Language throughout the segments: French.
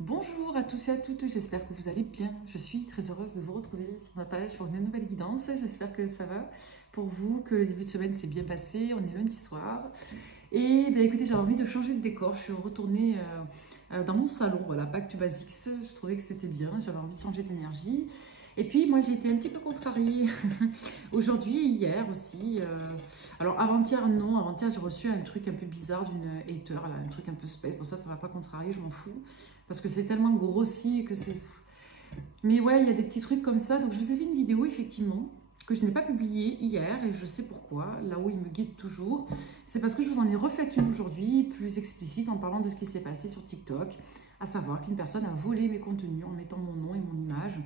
Bonjour à tous et à toutes, j'espère que vous allez bien. Je suis très heureuse de vous retrouver sur ma page pour une nouvelle guidance. J'espère que ça va pour vous, que le début de semaine s'est bien passé. On est lundi soir. Et bien, écoutez, j'avais envie de changer de décor. Je suis retournée dans mon salon, voilà, Back to Basics. Je trouvais que c'était bien, j'avais envie de changer d'énergie. Et puis, moi, j'ai été un petit peu contrariée aujourd'hui et hier aussi. Alors, avant-hier, non. Avant-hier, j'ai reçu un truc un peu bizarre d'une hater, là, un truc un peu spec. Bon, ça ne va pas contrarier, je m'en fous. Parce que c'est tellement grossi que c'est... Mais ouais, il y a des petits trucs comme ça. Donc, je vous ai fait une vidéo, effectivement, que je n'ai pas publiée hier. Et je sais pourquoi. Là où il me guide toujours. C'est parce que je vous en ai refait une aujourd'hui, plus explicite, en parlant de ce qui s'est passé sur TikTok. À savoir qu'une personne a volé mes contenus en mettant mon nom et mon image.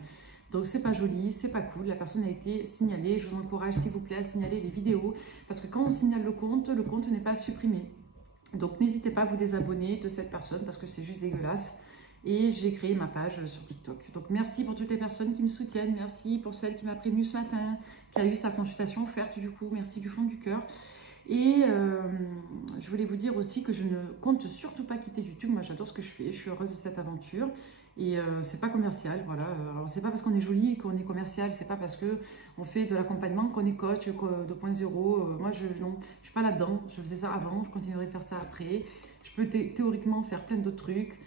Donc c'est pas joli, c'est pas cool, la personne a été signalée. Je vous encourage s'il vous plaît à signaler les vidéos parce que quand on signale le compte n'est pas supprimé. Donc n'hésitez pas à vous désabonner de cette personne parce que c'est juste dégueulasse. Et j'ai créé ma page sur TikTok. Donc merci pour toutes les personnes qui me soutiennent, merci pour celle qui m'a prévenue ce matin, qui a eu sa consultation offerte du coup, merci du fond du cœur. Et je voulais vous dire aussi que je ne compte surtout pas quitter YouTube. Moi, j'adore ce que je fais. Je suis heureuse de cette aventure. Et c'est pas commercial, voilà. Alors, c'est pas parce qu'on est joli qu'on est commercial. C'est pas parce que on fait de l'accompagnement qu'on est coach 2.0. Moi, non, je suis pas là-dedans. Je faisais ça avant. Je continuerai de faire ça après. Je peux théoriquement faire plein d'autres trucs.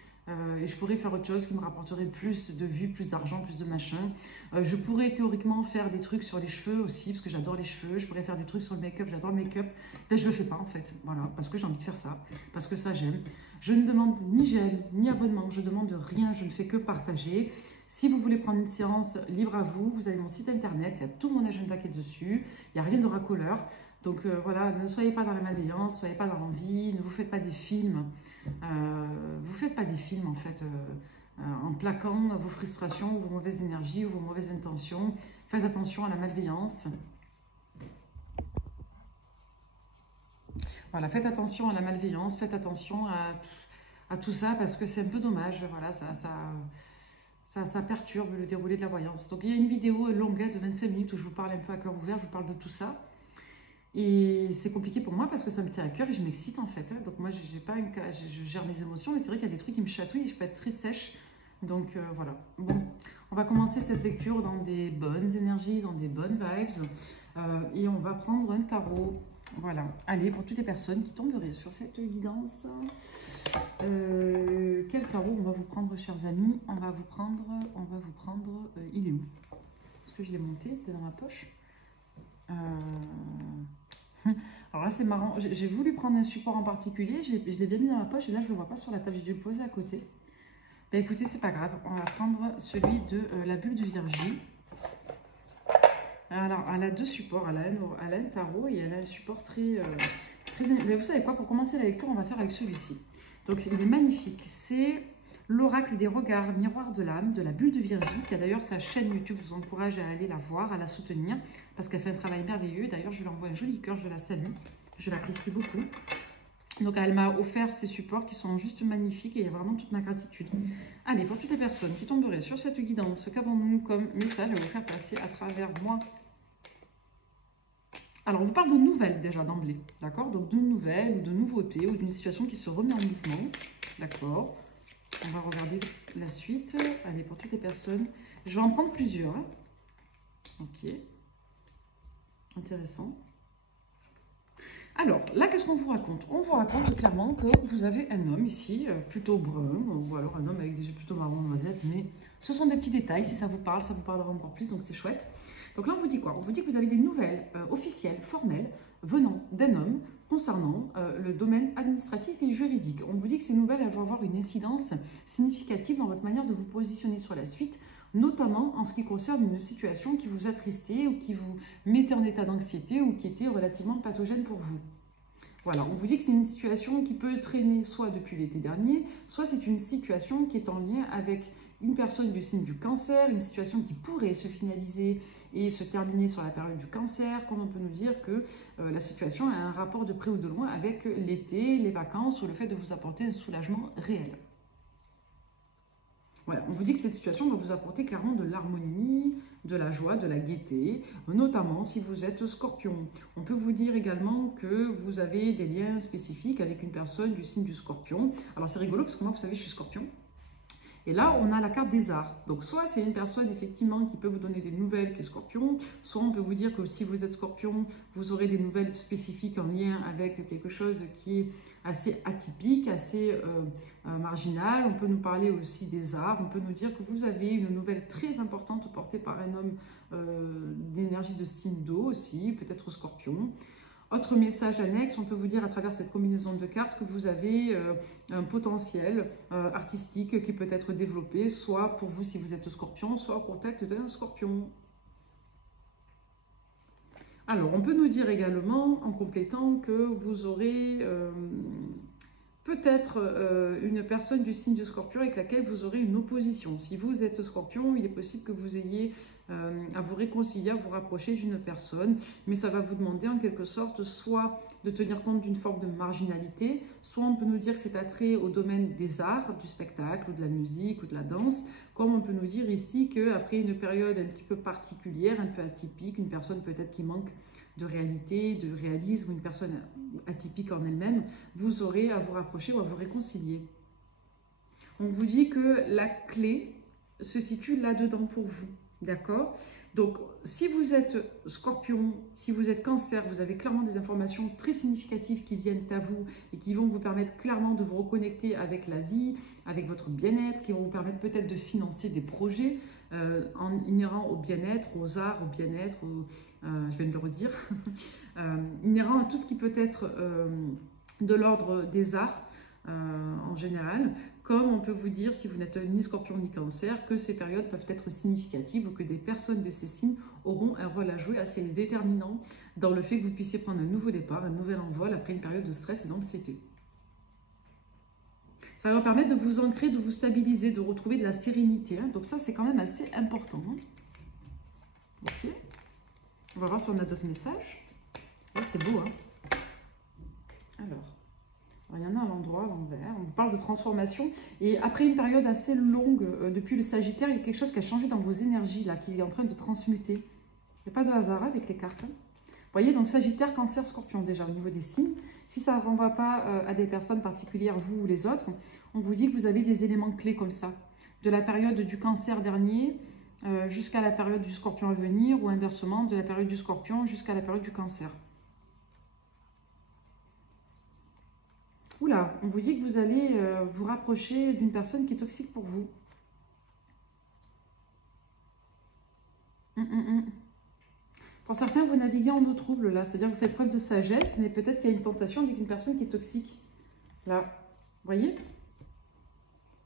Et je pourrais faire autre chose qui me rapporterait plus de vues, plus d'argent, plus de machin. Je pourrais théoriquement faire des trucs sur les cheveux aussi, parce que j'adore les cheveux. Je pourrais faire des trucs sur le make-up, j'adore le make-up. Ben, je ne le fais pas en fait, voilà, parce que j'ai envie de faire ça, parce que ça j'aime. Je ne demande ni j'aime, ni abonnement, je demande rien, je ne fais que partager. Si vous voulez prendre une séance, libre à vous, vous avez mon site internet, il y a tout mon agenda qui est dessus, il n'y a rien de racoleur. Donc voilà, ne soyez pas dans la malveillance, ne soyez pas dans l'envie, ne vous faites pas des films. Vous faites pas des films en fait en plaquant vos frustrations, vos mauvaises énergies, vos mauvaises intentions. Faites attention à la malveillance. Voilà, faites attention à la malveillance, faites attention à tout ça parce que c'est un peu dommage. Voilà, ça perturbe le déroulé de la voyance. Donc il y a une vidéo longue de 25 minutes où je vous parle un peu à cœur ouvert, je vous parle de tout ça. Et c'est compliqué pour moi parce que ça me tient à cœur et je m'excite en fait. Donc moi, j'ai pas un cas, je gère mes émotions, mais c'est vrai qu'il y a des trucs qui me chatouillent et je peux être très sèche. Donc voilà. Bon, on va commencer cette lecture dans des bonnes énergies, dans des bonnes vibes. Et on va prendre un tarot. Voilà. Allez, pour toutes les personnes qui tomberaient sur cette guidance, quel tarot on va vous prendre, chers amis? On va vous prendre, il est où? Est-ce que je l'ai monté? T'es dans ma poche? Alors là, c'est marrant. J'ai voulu prendre un support en particulier. Je l'ai bien mis dans ma poche et là, je ne le vois pas sur la table. J'ai dû le poser à côté. Ben, écoutez, c'est pas grave. On va prendre celui de la bulle de Virgie. Alors, elle a deux supports. Elle a un tarot et elle a un support très... Mais vous savez quoi? Pour commencer la lecture, on va faire avec celui-ci. Donc, il est magnifique. C'est l'oracle des regards, miroir de l'âme, de la bulle de Virgie, qui a d'ailleurs sa chaîne YouTube. Je vous encourage à aller la voir, à la soutenir, parce qu'elle fait un travail merveilleux. D'ailleurs, je lui envoie un joli cœur, je la salue. Je l'apprécie beaucoup. Donc, elle m'a offert ces supports qui sont juste magnifiques et il y a vraiment toute ma gratitude. Allez, pour toutes les personnes qui tomberaient sur cette guidance, qu'avons-nous comme message à vous faire passer à travers moi? Alors, on vous parle de nouvelles déjà d'emblée, d'accord? Donc, de nouvelles ou de nouveautés ou d'une situation qui se remet en mouvement, d'accord? On va regarder la suite. Allez, pour toutes les personnes. Je vais en prendre plusieurs. Hein. Ok. Intéressant. Alors, là, qu'est-ce qu'on vous raconte? On vous raconte clairement que vous avez un homme ici, plutôt brun, ou alors un homme avec des yeux plutôt marron noisette, mais ce sont des petits détails. Si ça vous parle, ça vous parlera encore plus, donc c'est chouette. Donc là, on vous dit quoi? On vous dit que vous avez des nouvelles officielles, formelles, venant d'un homme concernant le domaine administratif et juridique. On vous dit que ces nouvelles elles vont avoir une incidence significative dans votre manière de vous positionner sur la suite, notamment en ce qui concerne une situation qui vous attristait ou qui vous mettait en état d'anxiété ou qui était relativement pathogène pour vous. Voilà, on vous dit que c'est une situation qui peut traîner soit depuis l'été dernier, soit c'est une situation qui est en lien avec une personne du signe du cancer, une situation qui pourrait se finaliser et se terminer sur la période du cancer, comme on peut nous dire que la situation a un rapport de près ou de loin avec l'été, les vacances ou le fait de vous apporter un soulagement réel. Voilà, on vous dit que cette situation va vous apporter clairement de l'harmonie, de la joie, de la gaieté, notamment si vous êtes scorpion. On peut vous dire également que vous avez des liens spécifiques avec une personne du signe du scorpion. Alors c'est rigolo parce que moi, vous savez, je suis scorpion. Et là, on a la carte des arts. Donc, soit c'est une personne, effectivement, qui peut vous donner des nouvelles, qui est scorpion, soit on peut vous dire que si vous êtes scorpion, vous aurez des nouvelles spécifiques en lien avec quelque chose qui est assez atypique, assez marginal. On peut nous parler aussi des arts. On peut nous dire que vous avez une nouvelle très importante portée par un homme d'énergie de signe d'eau aussi, peut-être scorpion. Autre message annexe, on peut vous dire à travers cette combinaison de cartes que vous avez un potentiel artistique qui peut être développé, soit pour vous si vous êtes scorpion, soit au contact d'un scorpion. Alors, on peut nous dire également, en complétant, que vous aurez peut-être une personne du signe du scorpion avec laquelle vous aurez une opposition. Si vous êtes scorpion, il est possible que vous ayez à vous réconcilier, à vous rapprocher d'une personne, mais ça va vous demander en quelque sorte soit de tenir compte d'une forme de marginalité, soit on peut nous dire que c'est attrait au domaine des arts, du spectacle, ou de la musique, ou de la danse, comme on peut nous dire ici qu'après une période un petit peu particulière, un peu atypique, une personne peut-être qui manque de réalité, de réalisme, ou une personne atypique en elle-même, vous aurez à vous rapprocher ou à vous réconcilier. On vous dit que la clé se situe là-dedans pour vous, d'accord? Donc, si vous êtes scorpion, si vous êtes cancer, vous avez clairement des informations très significatives qui viennent à vous et qui vont vous permettre clairement de vous reconnecter avec la vie, avec votre bien-être, qui vont vous permettre peut-être de financer des projets en inhérent au bien-être, aux arts, au bien-être, je vais me le redire, inhérent à tout ce qui peut être de l'ordre des arts en général, comme on peut vous dire, si vous n'êtes ni scorpion ni cancer, que ces périodes peuvent être significatives ou que des personnes de ces signes auront un rôle à jouer assez déterminant dans le fait que vous puissiez prendre un nouveau départ, un nouvel envol après une période de stress et d'anxiété. Ça va vous permettre de vous ancrer, de vous stabiliser, de retrouver de la sérénité. Hein. Donc ça, c'est quand même assez important. Hein. Ok. On va voir si on a d'autres messages. Ouais, c'est beau, hein. Alors, il y en a à l'endroit, à l'envers. On vous parle de transformation. Et après une période assez longue, depuis le Sagittaire, il y a quelque chose qui a changé dans vos énergies, là, qui est en train de transmuter. Il n'y a pas de hasard avec les cartes. Hein. Vous voyez, donc Sagittaire, Cancer, Scorpion, déjà, au niveau des signes. Si ça ne renvoie pas à des personnes particulières, vous ou les autres, on vous dit que vous avez des éléments clés comme ça. De la période du Cancer dernier jusqu'à la période du Scorpion à venir, ou inversement, de la période du Scorpion jusqu'à la période du Cancer. Oula, on vous dit que vous allez vous rapprocher d'une personne qui est toxique pour vous. Pour certains, vous naviguez en eau trouble, là. C'est-à-dire que vous faites preuve de sagesse, mais peut-être qu'il y a une tentation avec une personne qui est toxique. Là, vous voyez?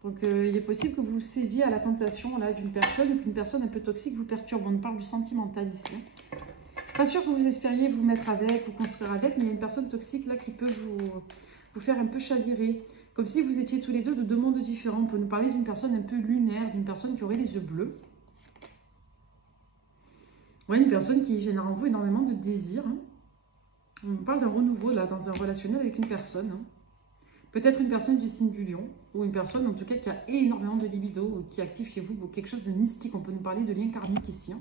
Donc, il est possible que vous cédiez à la tentation là d'une personne, ou qu'une personne un peu toxique vous perturbe. On parle du sentimental ici. Je ne suis pas sûre que vous espériez vous mettre avec ou construire avec, mais il y a une personne toxique là qui peut vous faire un peu chavirer. Comme si vous étiez tous les deux de deux mondes différents. On peut nous parler d'une personne un peu lunaire, d'une personne qui aurait les yeux bleus. Oui, une personne qui génère en vous énormément de désir. Hein. On parle d'un renouveau là, dans un relationnel avec une personne. Hein. Peut-être une personne du signe du lion, ou une personne en tout cas qui a énormément de libido, ou qui active chez vous ou quelque chose de mystique. On peut nous parler de lien karmique ici. Hein.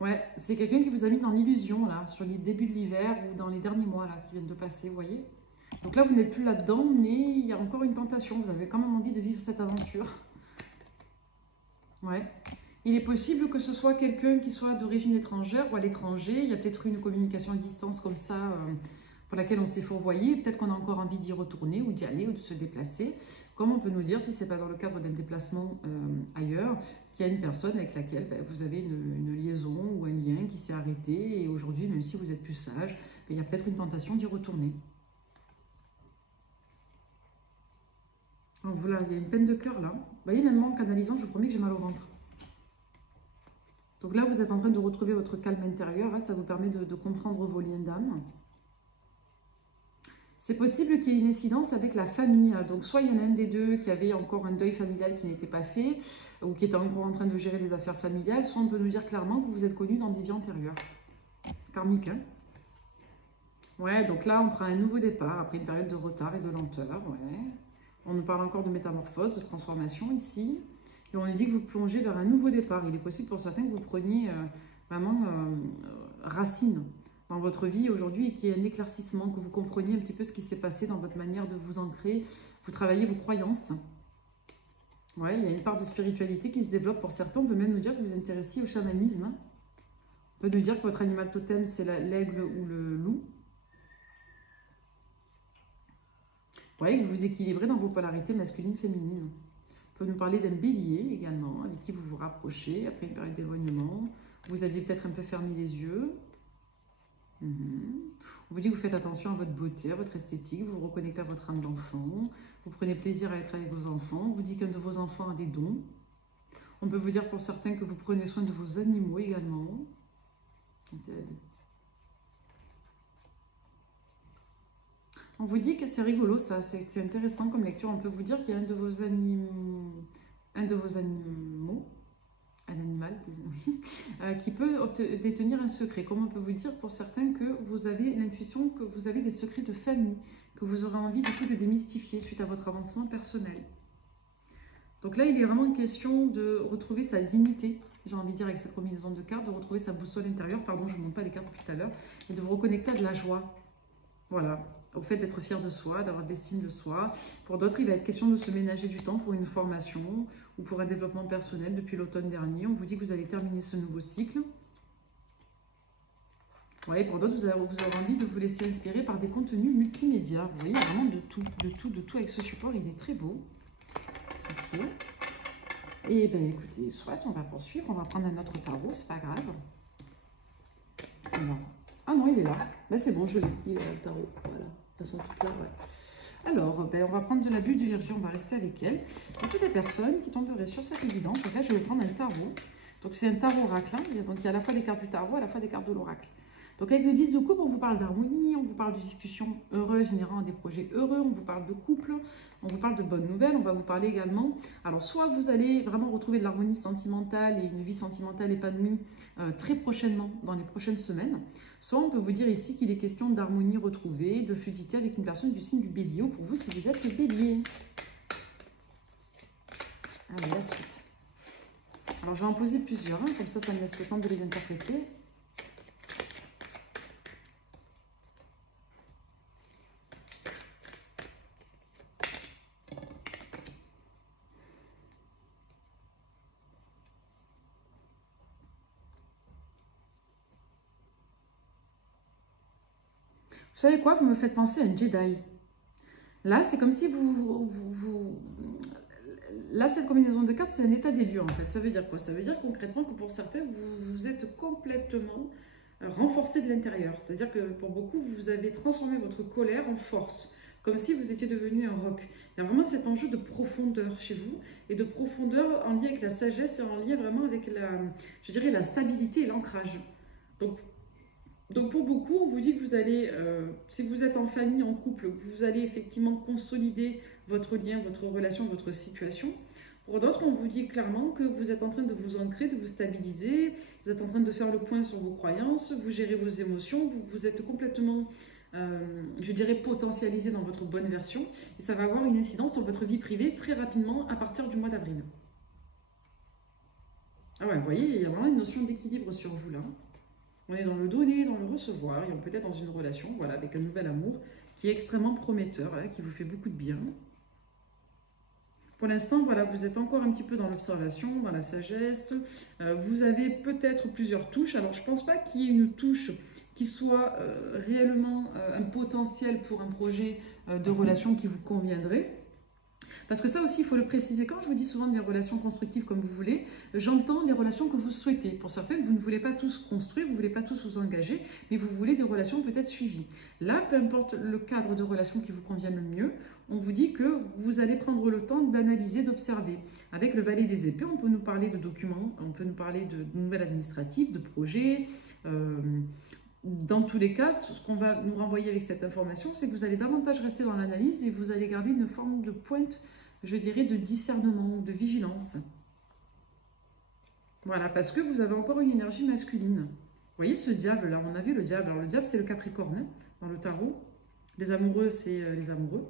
Ouais, c'est quelqu'un qui vous a mis dans l'illusion là, sur les débuts de l'hiver ou dans les derniers mois là, qui viennent de passer, vous voyez. Donc là, vous n'êtes plus là-dedans, mais il y a encore une tentation. Vous avez quand même envie de vivre cette aventure. Ouais. Il est possible que ce soit quelqu'un qui soit d'origine étrangère ou à l'étranger. Il y a peut-être une communication à distance comme ça pour laquelle on s'est fourvoyé. Peut-être qu'on a encore envie d'y retourner ou d'y aller ou de se déplacer. Comme on peut nous dire, si ce n'est pas dans le cadre d'un déplacement ailleurs, qu'il y a une personne avec laquelle vous avez une liaison ou un lien qui s'est arrêté. Et aujourd'hui, même si vous êtes plus sage, il y a peut-être une tentation d'y retourner. Donc voilà, il y a une peine de cœur là. Vous voyez, même moi en canalisant, je vous promets que j'ai mal au ventre. Donc là, vous êtes en train de retrouver votre calme intérieur. Là, ça vous permet de comprendre vos liens d'âme. C'est possible qu'il y ait une incidence avec la famille. Donc, soit il y en a un des deux qui avait encore un deuil familial qui n'était pas fait, ou qui était encore en train de gérer des affaires familiales, soit on peut nous dire clairement que vous êtes connus dans des vies antérieures. Karmique, hein? Ouais, donc là, on prend un nouveau départ après une période de retard et de lenteur. Ouais. On nous parle encore de métamorphose, de transformation ici. Et on nous dit que vous plongez vers un nouveau départ. Il est possible pour certains que vous preniez vraiment racine dans votre vie aujourd'hui et qu'il y ait un éclaircissement, que vous compreniez un petit peu ce qui s'est passé dans votre manière de vous ancrer, vous travaillez vos croyances. Ouais, il y a une part de spiritualité qui se développe pour certains. On peut même nous dire que vous vous intéressez au chamanisme. Hein. On peut nous dire que votre animal totem, c'est l'aigle ou le loup. Vous voyez que vous vous équilibrez dans vos polarités masculines-féminines. On peut nous parler d'un bélier également, avec qui vous vous rapprochez après une période d'éloignement. Vous aviez peut-être un peu fermé les yeux. On vous dit que vous faites attention à votre beauté, à votre esthétique, vous vous reconnectez à votre âme d'enfant, vous prenez plaisir à être avec vos enfants, on vous dit qu'un de vos enfants a des dons. On peut vous dire pour certains que vous prenez soin de vos animaux également. On vous dit que c'est rigolo ça, c'est intéressant comme lecture. On peut vous dire qu'il y a un de vos animaux, un animal, oui, qui peut détenir un secret. Comme on peut vous dire pour certains que vous avez l'intuition que vous avez des secrets de famille, que vous aurez envie du coup de démystifier suite à votre avancement personnel. Donc là, il est vraiment une question de retrouver sa dignité, j'ai envie de dire avec cette combinaison de cartes, de retrouver sa boussole intérieure, pardon, je ne vous montre pas les cartes tout à l'heure, et de vous reconnecter à de la joie. Voilà, au fait d'être fier de soi, d'avoir de l'estime de soi. Pour d'autres, il va être question de se ménager du temps pour une formation ou pour un développement personnel depuis l'automne dernier. On vous dit que vous allez terminer ce nouveau cycle. Ouais, pour d'autres, vous aurez envie de vous laisser inspirer par des contenus multimédia. Vous voyez, vraiment de tout avec ce support, il est très beau. Ok. Et bien écoutez, soit on va poursuivre, on va prendre un autre tarot, c'est pas grave. Alors, ah non, il est là. Ben, c'est bon, je l'ai. Il est là, le tarot. Voilà. De façon toute là, ouais. Alors, ben, on va prendre de la bulle du Vierge, on va rester avec elle. Pour toutes les personnes qui tomberaient sur cette évidence, donc là, je vais vous prendre un tarot. Donc, c'est un tarot oracle. Hein. Donc, il y a à la fois des cartes du tarot, à la fois des cartes de l'oracle. Donc, avec le 10 de coupe, on vous parle d'harmonie, on vous parle de discussions heureuses générant des projets heureux, on vous parle de couple, on vous parle de bonnes nouvelles, on va vous parler également. Alors, soit vous allez vraiment retrouver de l'harmonie sentimentale et une vie sentimentale épanouie très prochainement, dans les prochaines semaines. Soit on peut vous dire ici qu'il est question d'harmonie retrouvée, de fluidité avec une personne du signe du Bélier, ou pour vous si vous êtes le Bélier. Allez, la suite. Alors, je vais en poser plusieurs, hein, comme ça me laisse le temps de les interpréter. Vous savez quoi? Vous me faites penser à une Jedi. Là, c'est comme si Là, cette combinaison de cartes, c'est un état des lieux, en fait. Ça veut dire quoi? Ça veut dire concrètement que pour certains, vous êtes complètement renforcé de l'intérieur. C'est-à-dire que pour beaucoup, vous avez transformé votre colère en force, comme si vous étiez devenu un roc. Il y a vraiment cet enjeu de profondeur chez vous, et de profondeur en lien avec la sagesse et en lien vraiment avec je dirais, la stabilité et l'ancrage. Donc pour beaucoup, on vous dit que vous allez, si vous êtes en famille, en couple, vous allez effectivement consolider votre lien, votre relation, votre situation. Pour d'autres, on vous dit clairement que vous êtes en train de vous ancrer, de vous stabiliser, vous êtes en train de faire le point sur vos croyances, vous gérez vos émotions, vous êtes complètement, je dirais, potentialisé dans votre bonne version. Et ça va avoir une incidence sur votre vie privée très rapidement à partir du mois d'avril. Ah ouais, vous voyez, il y a vraiment une notion d'équilibre sur vous là. On est dans le donner, dans le recevoir, et on peut être dans une relation, voilà, avec un nouvel amour qui est extrêmement prometteur, là, qui vous fait beaucoup de bien. Pour l'instant, voilà, vous êtes encore un petit peu dans l'observation, dans la sagesse. Vous avez peut-être plusieurs touches. Alors, je ne pense pas qu'il y ait une touche qui soit réellement un potentiel pour un projet de relation qui vous conviendrait. Parce que ça aussi, il faut le préciser. Quand je vous dis souvent des relations constructives comme vous voulez, j'entends les relations que vous souhaitez. Pour certaines, vous ne voulez pas tous construire, vous ne voulez pas tous vous engager, mais vous voulez des relations peut-être suivies. Là, peu importe le cadre de relation qui vous convient le mieux, on vous dit que vous allez prendre le temps d'analyser, d'observer. Avec le valet des épées, on peut nous parler de documents, on peut nous parler de nouvelles administratives, de projets. Dans tous les cas, ce qu'on va nous renvoyer avec cette information, c'est que vous allez davantage rester dans l'analyse et vous allez garder une forme de pointe, je dirais, de discernement, de vigilance. Voilà, parce que vous avez encore une énergie masculine. Vous voyez ce diable là, on avait le diable. Alors le diable, c'est le Capricorne hein, dans le tarot. Les amoureux, c'est les amoureux.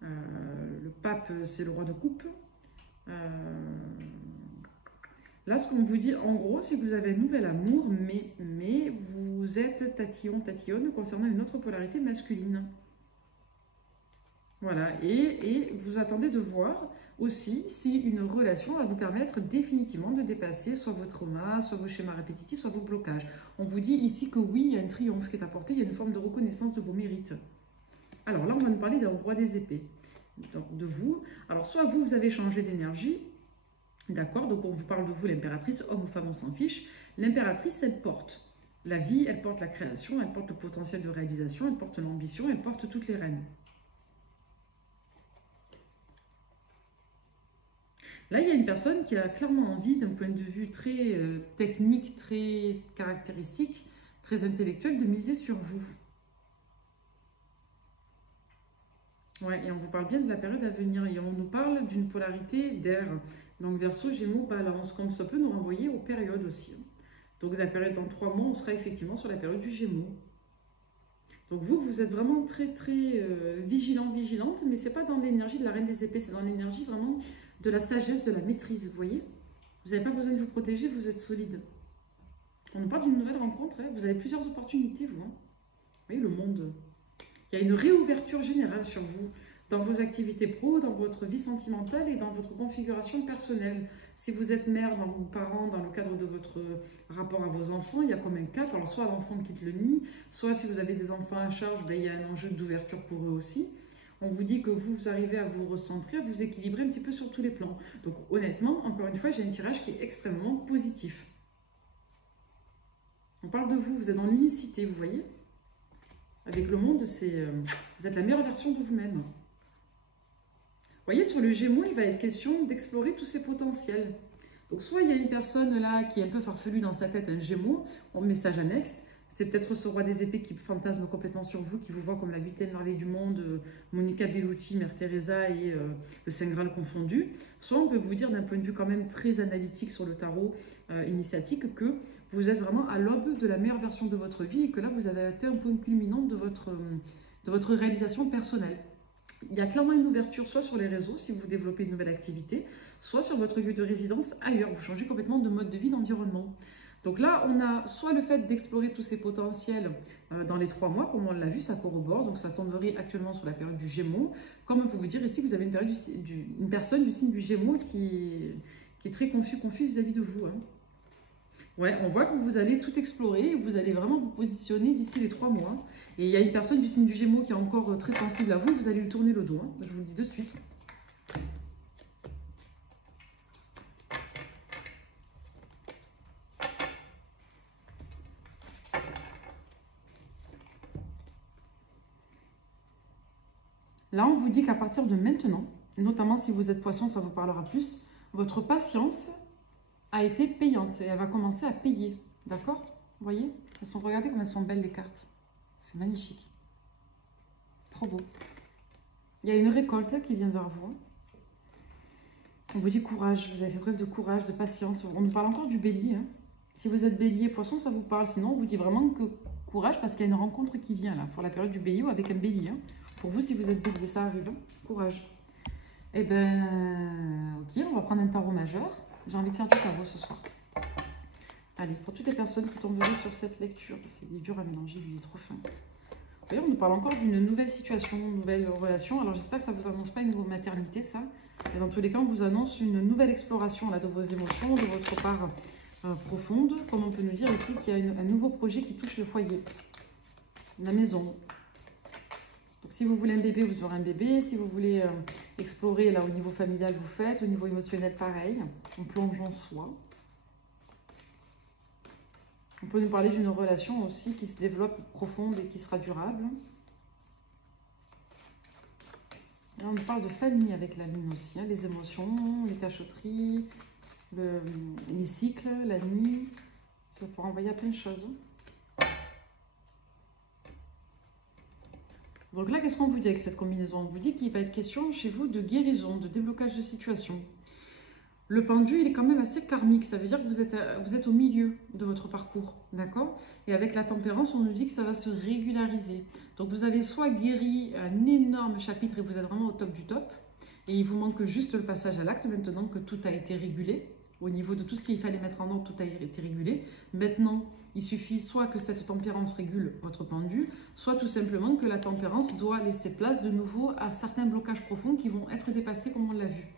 Le pape, c'est le roi de coupe. Là, ce qu'on vous dit, en gros, c'est que vous avez un nouvel amour, mais vous vous êtes tatillonne concernant une autre polarité masculine. Voilà, et vous attendez de voir aussi si une relation va vous permettre définitivement de dépasser soit vos traumas, soit vos schémas répétitifs, soit vos blocages. On vous dit ici que oui, il y a un triomphe qui est apporté, il y a une forme de reconnaissance de vos mérites. Alors là, on va nous parler d'un roi des épées, donc de vous. Alors soit vous, vous avez changé d'énergie, d'accord, donc on vous parle de vous, l'impératrice, homme ou femme, on s'en fiche. L'impératrice, elle porte la vie, elle porte la création, elle porte le potentiel de réalisation, elle porte l'ambition, elle porte toutes les rênes. Là, il y a une personne qui a clairement envie, d'un point de vue très technique, très caractéristique, très intellectuel, de miser sur vous. Ouais, et on vous parle bien de la période à venir, et on nous parle d'une polarité d'air. Donc Verseau, Gémeaux, Balance, comme ça peut nous renvoyer aux périodes aussi. Donc la période dans 3 mois, on sera effectivement sur la période du Gémeaux. Donc vous êtes vraiment très vigilant, vigilante, mais c'est pas dans l'énergie de la Reine des Épées, c'est dans l'énergie vraiment de la sagesse, de la maîtrise, vous voyez. Vous n'avez pas besoin de vous protéger, vous êtes solide. On nous parle d'une nouvelle rencontre, hein. Vous avez plusieurs opportunités, vous. Hein. Vous voyez, le monde. Il y a une réouverture générale sur vous, dans vos activités pro, dans votre vie sentimentale et dans votre configuration personnelle. Si vous êtes mère, dans vos parents, dans le cadre de votre rapport à vos enfants, il y a comme un cap. Alors soit l'enfant quitte le nid, soit si vous avez des enfants à charge, ben, il y a un enjeu d'ouverture pour eux aussi. On vous dit que vous arrivez à vous recentrer, à vous équilibrer un petit peu sur tous les plans. Donc honnêtement, encore une fois, j'ai un tirage qui est extrêmement positif. On parle de vous, vous êtes dans l'unicité, vous voyez. Avec le monde, vous êtes la meilleure version de vous-même. Vous voyez, sur le Gémeaux, il va être question d'explorer tous ces potentiels. Donc soit il y a une personne là qui est un peu farfelue dans sa tête, un Gémeaux, en message annexe. C'est peut-être ce roi des épées qui fantasme complètement sur vous, qui vous voit comme la 8e merveille du monde, Monica Bellucci, Mère Teresa et le Saint Graal confondu. Soit on peut vous dire d'un point de vue quand même très analytique sur le tarot initiatique que vous êtes vraiment à l'aube de la meilleure version de votre vie et que là vous avez atteint un point culminant de votre réalisation personnelle. Il y a clairement une ouverture soit sur les réseaux si vous développez une nouvelle activité, soit sur votre lieu de résidence ailleurs. Vous changez complètement de mode de vie, d'environnement. Donc là, on a soit le fait d'explorer tous ces potentiels dans les 3 mois, comme on l'a vu, ça corrobore, donc ça tomberait actuellement sur la période du Gémeaux. Comme on peut vous dire ici, vous avez une personne du signe du Gémeaux qui est très confuse vis-à-vis de vous. Hein. Ouais, on voit que vous allez tout explorer, et vous allez vraiment vous positionner d'ici les 3 mois. Et il y a une personne du signe du Gémeaux qui est encore très sensible à vous, vous allez lui tourner le dos, hein, je vous le dis de suite. Là, on vous dit qu'à partir de maintenant, notamment si vous êtes poisson, ça vous parlera plus, votre patience a été payante et elle va commencer à payer. D'accord? Vous voyez? Regardez comme elles sont belles les cartes. C'est magnifique. Trop beau. Il y a une récolte qui vient vers vous. On vous dit courage. Vous avez fait preuve de courage, de patience. On nous parle encore du bélier. Hein. Si vous êtes bélier, poisson, ça vous parle. Sinon, on vous dit vraiment que courage parce qu'il y a une rencontre qui vient là pour la période du bélier ou avec un bélier. Hein. Pour vous, si vous êtes bélier, ça arrive. Hein. Courage. Eh ben, ok, on va prendre un tarot majeur. J'ai envie de faire du tarot ce soir. Allez, pour toutes les personnes qui tomberaient sur cette lecture, il est dur à mélanger, il est trop fin. D'ailleurs, on nous parle encore d'une nouvelle situation, une nouvelle relation. Alors, j'espère que ça ne vous annonce pas une nouvelle maternité, ça. Mais dans tous les cas, on vous annonce une nouvelle exploration là, de vos émotions, de votre part profonde. Comme on peut nous dire ici qu'il y a un nouveau projet qui touche le foyer, la maison. Donc, si vous voulez un bébé, vous aurez un bébé. Si vous voulez explorer là au niveau familial, vous faites. Au niveau émotionnel, pareil. On plonge en soi. On peut nous parler d'une relation aussi qui se développe profonde et qui sera durable. Là, on nous parle de famille avec la lune aussi. Hein, les émotions, les cachotteries, les cycles, la nuit. Ça pourra envoyer à plein de choses. Donc là, qu'est-ce qu'on vous dit avec cette combinaison? On vous dit qu'il va être question chez vous de guérison, de déblocage de situation. Le pendu, il est quand même assez karmique. Ça veut dire que vous êtes au milieu de votre parcours, d'accord? Et avec la tempérance, on nous dit que ça va se régulariser. Donc vous avez soit guéri un énorme chapitre et vous êtes vraiment au top du top, et il vous manque juste le passage à l'acte maintenant que tout a été régulé, Au niveau de tout ce qu'il fallait mettre en ordre, tout a été régulé. Maintenant, il suffit soit que cette tempérance régule votre pendu, soit tout simplement que la tempérance doit laisser place de nouveau à certains blocages profonds qui vont être dépassés comme on l'a vu.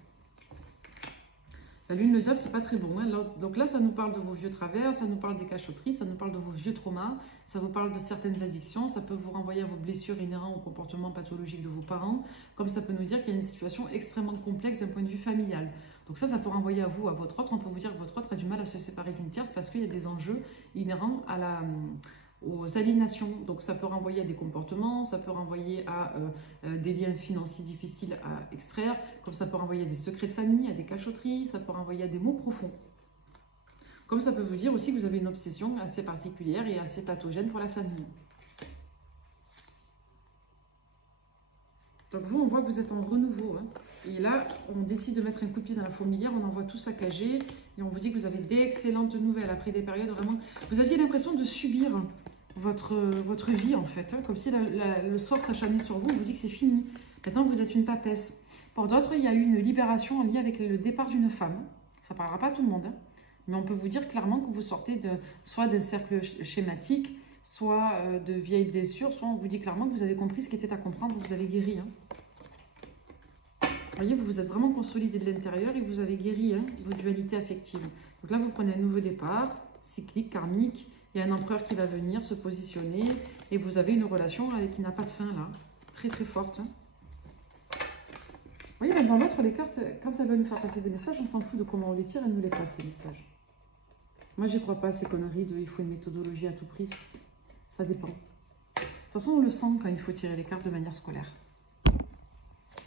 La lune, le diable, c'est pas très bon. Hein. Donc là, ça nous parle de vos vieux travers, ça nous parle des cachotteries, ça nous parle de vos vieux traumas, ça vous parle de certaines addictions, ça peut vous renvoyer à vos blessures inhérentes au comportement pathologique de vos parents, comme ça peut nous dire qu'il y a une situation extrêmement complexe d'un point de vue familial. Donc ça peut renvoyer à vous, à votre autre. On peut vous dire que votre autre a du mal à se séparer d'une tierce parce qu'il y a des enjeux inhérents aux alienations. Donc ça peut renvoyer à des comportements, ça peut renvoyer à des liens financiers difficiles à extraire, comme ça peut renvoyer à des secrets de famille, à des cachotteries, ça peut renvoyer à des mots profonds. Comme ça peut vous dire aussi que vous avez une obsession assez particulière et assez pathogène pour la famille. Donc vous, on voit que vous êtes en renouveau. Hein. Et là, on décide de mettre un coup de pied dans la fourmilière, on envoie tout saccager et on vous dit que vous avez d'excellentes nouvelles après des périodes vraiment... Vous aviez l'impression de subir votre vie en fait, hein, comme si le sort s'acharnait sur vous, on vous dit que c'est fini. Maintenant, vous êtes une papesse. Pour d'autres, il y a eu une libération en lien avec le départ d'une femme. Ça ne parlera pas à tout le monde, hein, mais on peut vous dire clairement que vous sortez soit d'un cercle schématique, soit de vieilles blessures, soit on vous dit clairement que vous avez compris ce qui était à comprendre, vous avez guéri. Hein. Vous voyez, vous vous êtes vraiment consolidé de l'intérieur et vous avez guéri vos dualités affectives. Donc là, vous prenez un nouveau départ, cyclique, karmique. Il y a un empereur qui va venir se positionner et vous avez une relation qui n'a pas de fin là. Très très forte. Hein. Vous voyez, même dans l'autre, les cartes, quand elles veulent nous faire passer des messages, on s'en fout de comment on les tire, elles nous les passent les messages. Moi, j'y crois pas à ces conneries de il faut une méthodologie à tout prix. Ça dépend. De toute façon, on le sent quand il faut tirer les cartes de manière scolaire.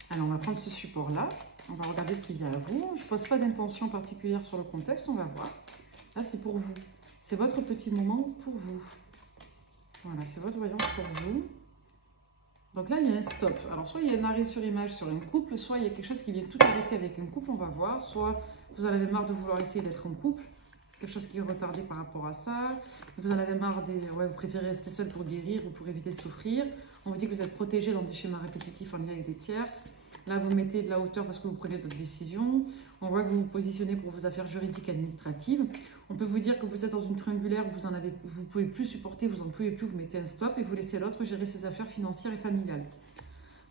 Alors, on va prendre ce support-là. On va regarder ce qui vient à vous. Je ne pose pas d'intention particulière sur le contexte, on va voir. Là, c'est pour vous. C'est votre petit moment pour vous. Voilà, c'est votre voyance pour vous. Donc là, il y a un stop. Alors, soit il y a un arrêt sur image sur un couple, soit il y a quelque chose qui vient tout arrêter avec un couple, on va voir. Soit vous en avez marre de vouloir essayer d'être en couple, quelque chose qui est retardé par rapport à ça. Vous en avez marre vous préférez rester seul pour guérir ou pour éviter de souffrir. On vous dit que vous êtes protégé dans des schémas répétitifs en lien avec des tierces. Là, vous mettez de la hauteur parce que vous prenez d'autres décisions. On voit que vous vous positionnez pour vos affaires juridiques et administratives. On peut vous dire que vous êtes dans une triangulaire où vous ne pouvez plus supporter, vous n'en pouvez plus, vous mettez un stop et vous laissez l'autre gérer ses affaires financières et familiales.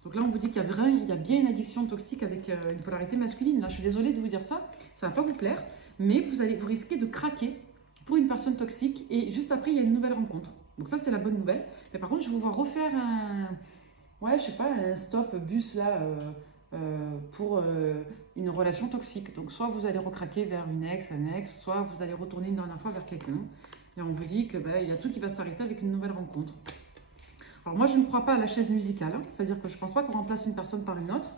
Donc là, on vous dit qu'il y a bien une addiction toxique avec une polarité masculine. Là, je suis désolée de vous dire ça, ça ne va pas vous plaire, mais vous risquez de craquer pour une personne toxique et juste après, il y a une nouvelle rencontre. Donc ça, c'est la bonne nouvelle. Mais par contre, je vous vois refaire un stop bus là pour une relation toxique. Donc soit vous allez recraquer vers un ex, soit vous allez retourner une dernière fois vers quelqu'un. Et on vous dit que il y a tout qui va s'arrêter avec une nouvelle rencontre. Alors moi, je ne crois pas à la chaise musicale, hein, c'est-à-dire que je ne pense pas qu'on remplace une personne par une autre.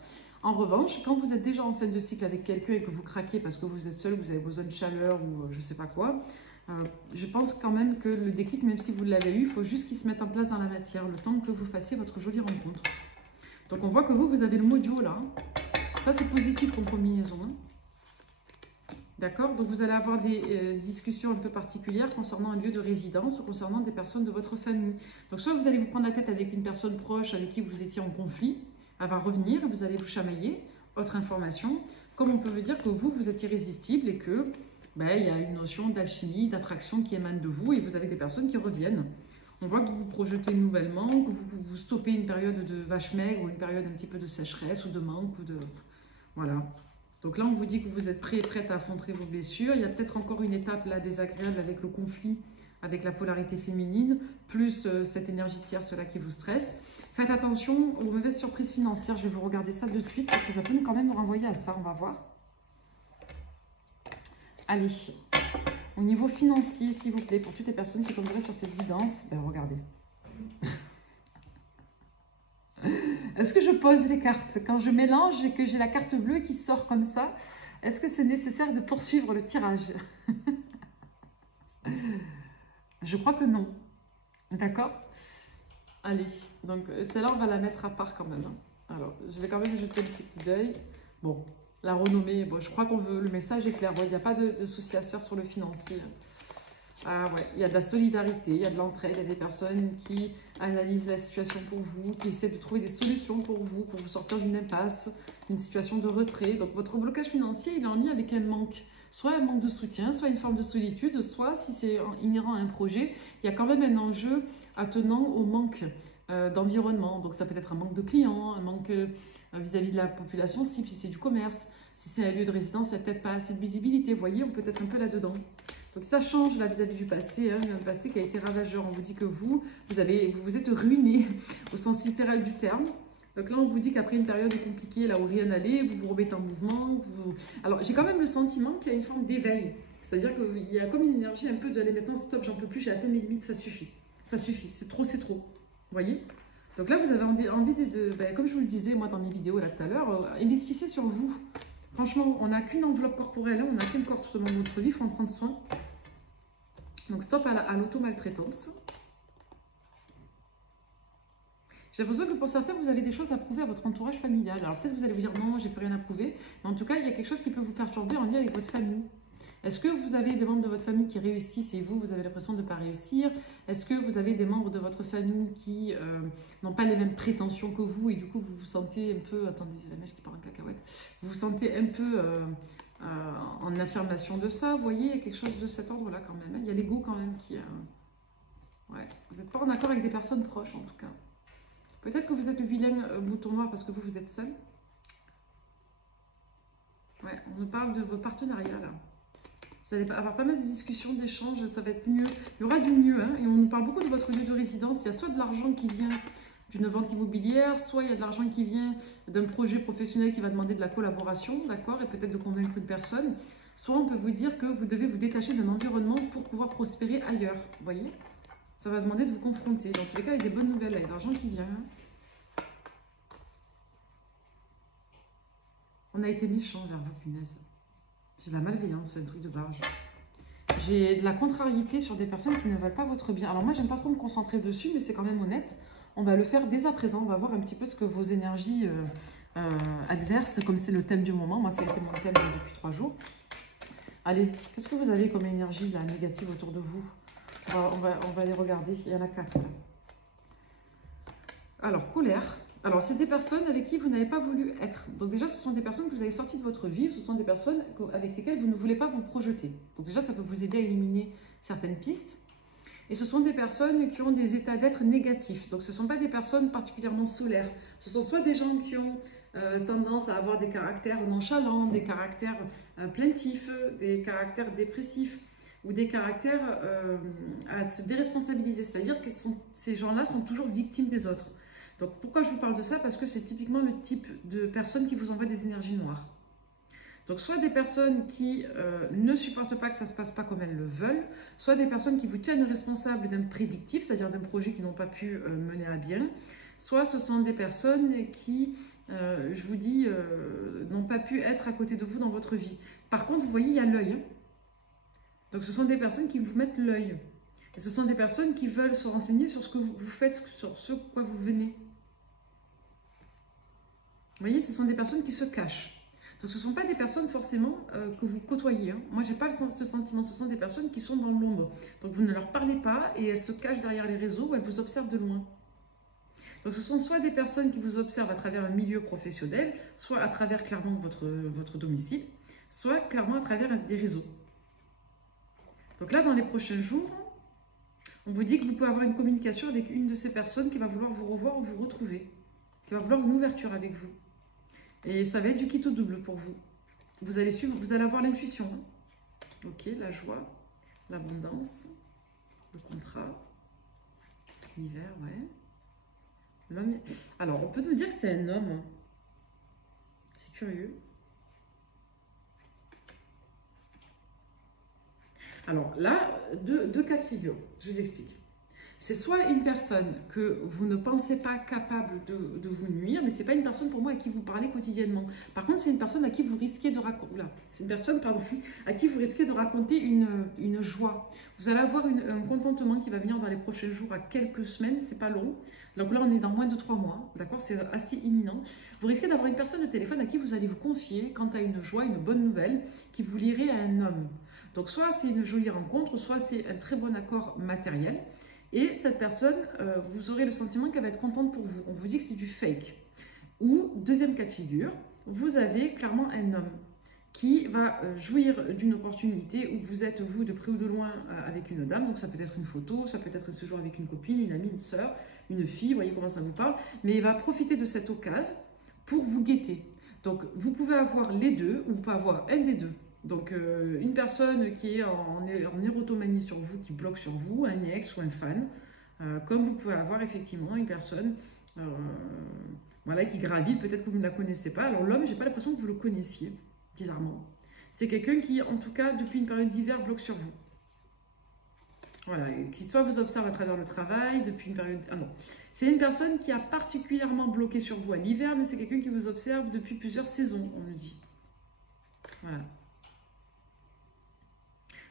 En revanche, quand vous êtes déjà en fin de cycle avec quelqu'un et que vous craquez parce que vous êtes seul, vous avez besoin de chaleur ou je ne sais pas quoi, je pense quand même que le déclic, même si vous l'avez eu, il faut juste qu'il se mette en place dans la matière, le temps que vous fassiez votre jolie rencontre. Donc on voit que vous avez le mojo là. Ça, c'est positif comme combinaison. Hein. D'accord? Donc vous allez avoir des discussions un peu particulières concernant un lieu de résidence ou concernant des personnes de votre famille. Donc soit vous allez vous prendre la tête avec une personne proche avec qui vous étiez en conflit, elle va revenir, vous allez vous chamailler. Autre information, comme on peut vous dire que vous êtes irrésistible et que il y a une notion d'alchimie, d'attraction qui émane de vous et vous avez des personnes qui reviennent. On voit que vous vous projetez nouvellement, que vous stoppez une période de vache maigre ou une période un petit peu de sécheresse ou de manque. Voilà. Donc là, on vous dit que vous êtes prêt et prête à affronter vos blessures. Il y a peut-être encore une étape là désagréable avec le conflit, avec la polarité féminine, plus cette énergie tierce là qui vous stresse. Faites attention aux mauvaises surprises financières. Je vais vous regarder ça de suite parce que ça peut quand même nous renvoyer à ça. On va voir. Allez. Au niveau financier, s'il vous plaît, pour toutes les personnes qui tomberaient sur cette guidance, regardez. Est-ce que je pose les cartes? Quand je mélange et que j'ai la carte bleue qui sort comme ça, est-ce que c'est nécessaire de poursuivre le tirage? Je crois que non. D'accord? Allez, donc celle-là, on va la mettre à part quand même. Hein. Alors, je vais quand même jeter un petit coup d'œil. Bon, la renommée, je crois qu'on veut, le message est clair. Bon, il n'y a pas de souci à se faire sur le financier. Ah ouais, il y a de la solidarité, il y a de l'entraide, il y a des personnes qui analysent la situation pour vous, qui essaient de trouver des solutions pour vous sortir d'une impasse, d'une situation de retrait. Donc votre blocage financier, il est en lien avec un manque. Soit un manque de soutien, soit une forme de solitude, soit si c'est inhérent à un projet, il y a quand même un enjeu attenant au manque d'environnement. Donc ça peut être un manque de clients, un manque vis-à-vis de la population, si c'est du commerce. Si c'est un lieu de résidence, il n'y a peut-être pas assez de visibilité. Vous voyez, on peut être un peu là-dedans. Donc ça change là vis-à-vis du passé, hein, un passé qui a été ravageur. On vous dit que vous vous êtes ruiné au sens littéral du terme. Donc là, on vous dit qu'après une période compliquée, là où rien n'allait, vous vous remettez en mouvement. Alors, j'ai quand même le sentiment qu'il y a une forme d'éveil. C'est-à-dire qu'il y a comme une énergie un peu de « allez, maintenant, stop, j'en peux plus, j'ai atteint mes limites, ça suffit. Ça suffit, c'est trop, c'est trop. » Vous voyez? Donc là, vous avez envie comme je vous le disais, moi, dans mes vidéos là tout à l'heure, investissez sur vous. Franchement, on n'a qu'une enveloppe corporelle, hein, on n'a qu'un corps tout au long de notre vie, il faut en prendre soin. Donc, stop à l'auto-maltraitance. J'ai l'impression que pour certains, vous avez des choses à prouver à votre entourage familial. Alors, peut-être vous allez vous dire non, j'ai plus rien à prouver. Mais en tout cas, il y a quelque chose qui peut vous perturber en lien avec votre famille. Est-ce que vous avez des membres de votre famille qui réussissent et vous avez l'impression de ne pas réussir? Est-ce que vous avez des membres de votre famille qui n'ont pas les mêmes prétentions que vous et du coup, vous vous sentez un peu... Attendez, la neige qui part en cacahuète. Vous vous sentez un peu... en affirmation de ça, vous voyez, il y a quelque chose de cet ordre-là quand même. Hein. Il y a l'ego quand même qui... Ouais. Vous n'êtes pas en accord avec des personnes proches en tout cas. Peut-être que vous êtes le vilain mouton noir parce que vous êtes seul. Ouais, on nous parle de vos partenariats là. Vous allez avoir pas mal de discussions, d'échanges, ça va être mieux. Il y aura du mieux, hein, et on nous parle beaucoup de votre lieu de résidence. Il y a soit de l'argent qui vient d'une vente immobilière, soit il y a de l'argent qui vient d'un projet professionnel qui va demander de la collaboration, d'accord, et peut-être de convaincre une personne. Soit on peut vous dire que vous devez vous détacher d'un environnement pour pouvoir prospérer ailleurs, vous voyez. Ça va demander de vous confronter. Dans tous les cas, il y a des bonnes nouvelles, là, il y a de l'argent qui vient. Hein. On a été méchant vers vous, punaise. J'ai de la malveillance, c'est un truc de barge. J'ai de la contrariété sur des personnes qui ne veulent pas votre bien. Alors moi, j'aime pas trop me concentrer dessus, mais c'est quand même honnête. On va le faire dès à présent. On va voir un petit peu ce que vos énergies adverses, comme c'est le thème du moment. Moi, ça a été mon thème depuis 3 jours. Allez, qu'est-ce que vous avez comme énergie là, négative autour de vous? On va les regarder. Il y en a 4 là. Alors, colère. Alors, c'est des personnes avec qui vous n'avez pas voulu être. Donc déjà, ce sont des personnes que vous avez sorties de votre vie. Ce sont des personnes avec lesquelles vous ne voulez pas vous projeter. Donc déjà, ça peut vous aider à éliminer certaines pistes. Et ce sont des personnes qui ont des états d'être négatifs. Donc ce ne sont pas des personnes particulièrement solaires. Ce sont soit des gens qui ont tendance à avoir des caractères nonchalants, des caractères plaintifs, des caractères dépressifs, ou des caractères à se déresponsabiliser. C'est-à-dire que ces gens-là sont toujours victimes des autres. Donc pourquoi je vous parle de ça? Parce que c'est typiquement le type de personnes qui vous envoient des énergies noires. Donc soit des personnes qui ne supportent pas que ça ne se passe pas comme elles le veulent, soit des personnes qui vous tiennent responsable d'un prédictif, c'est-à-dire d'un projet qu'ils n'ont pas pu mener à bien, soit ce sont des personnes qui, je vous dis, n'ont pas pu être à côté de vous dans votre vie. Par contre, vous voyez, il y a l'œil. Hein. Donc ce sont des personnes qui vous mettent l'œil. Et ce sont des personnes qui veulent se renseigner sur ce que vous faites, sur ce quoi vous venez. Vous voyez, ce sont des personnes qui se cachent. Donc ce ne sont pas des personnes forcément que vous côtoyez. Hein. Moi, je n'ai pas ce sentiment. Ce sont des personnes qui sont dans l'ombre. Donc vous ne leur parlez pas et elles se cachent derrière les réseaux ou elles vous observent de loin. Donc ce sont soit des personnes qui vous observent à travers un milieu professionnel, soit à travers clairement votre domicile, soit clairement à travers des réseaux. Donc là, dans les prochains jours, on vous dit que vous pouvez avoir une communication avec une de ces personnes qui va vouloir vous revoir ou vous retrouver, qui va vouloir une ouverture avec vous. Et ça va être du quitte au double pour vous. Vous allez avoir l'intuition. Hein. Ok, la joie, l'abondance, le contrat, l'hiver, ouais. L'homme. Alors, on peut nous dire que c'est un homme. C'est curieux. Alors là, deux cas de figure. Je vous explique. C'est soit une personne que vous ne pensez pas capable de vous nuire, mais ce n'est pas une personne pour moi à qui vous parlez quotidiennement. Par contre, c'est une personne à qui vous risquez de raconter, c'est une personne, pardon, à qui vous risquez de raconter une joie. Vous allez avoir un contentement qui va venir dans les prochains jours, à quelques semaines, c'est pas long. Donc là, on est dans moins de 3 mois, d'accord? C'est assez imminent. Vous risquez d'avoir une personne au téléphone à qui vous allez vous confier quant à une joie, une bonne nouvelle, qui vous lierait à un homme. Donc soit c'est une jolie rencontre, soit c'est un très bon accord matériel. Et cette personne, vous aurez le sentiment qu'elle va être contente pour vous. On vous dit que c'est du fake. Ou, deuxième cas de figure, vous avez clairement un homme qui va jouir d'une opportunité où vous êtes, vous, de près ou de loin avec une dame. Donc ça peut être une photo, ça peut être ce jour avec une copine, une amie, une sœur, une fille, vous voyez comment ça vous parle. Mais il va profiter de cette occasion pour vous guetter. Donc vous pouvez avoir les deux ou vous pouvez avoir un des deux. Donc, une personne qui est en érotomanie sur vous, qui bloque sur vous, un ex ou un fan, comme vous pouvez avoir effectivement une personne voilà, qui gravite, peut-être que vous ne la connaissez pas. Alors, l'homme, j'ai pas l'impression que vous le connaissiez, bizarrement. C'est quelqu'un qui, en tout cas, depuis une période d'hiver, bloque sur vous. Voilà, qui soit vous observe à travers le travail, depuis une période... Ah non, c'est une personne qui a particulièrement bloqué sur vous à l'hiver, mais c'est quelqu'un qui vous observe depuis plusieurs saisons, on nous dit. Voilà.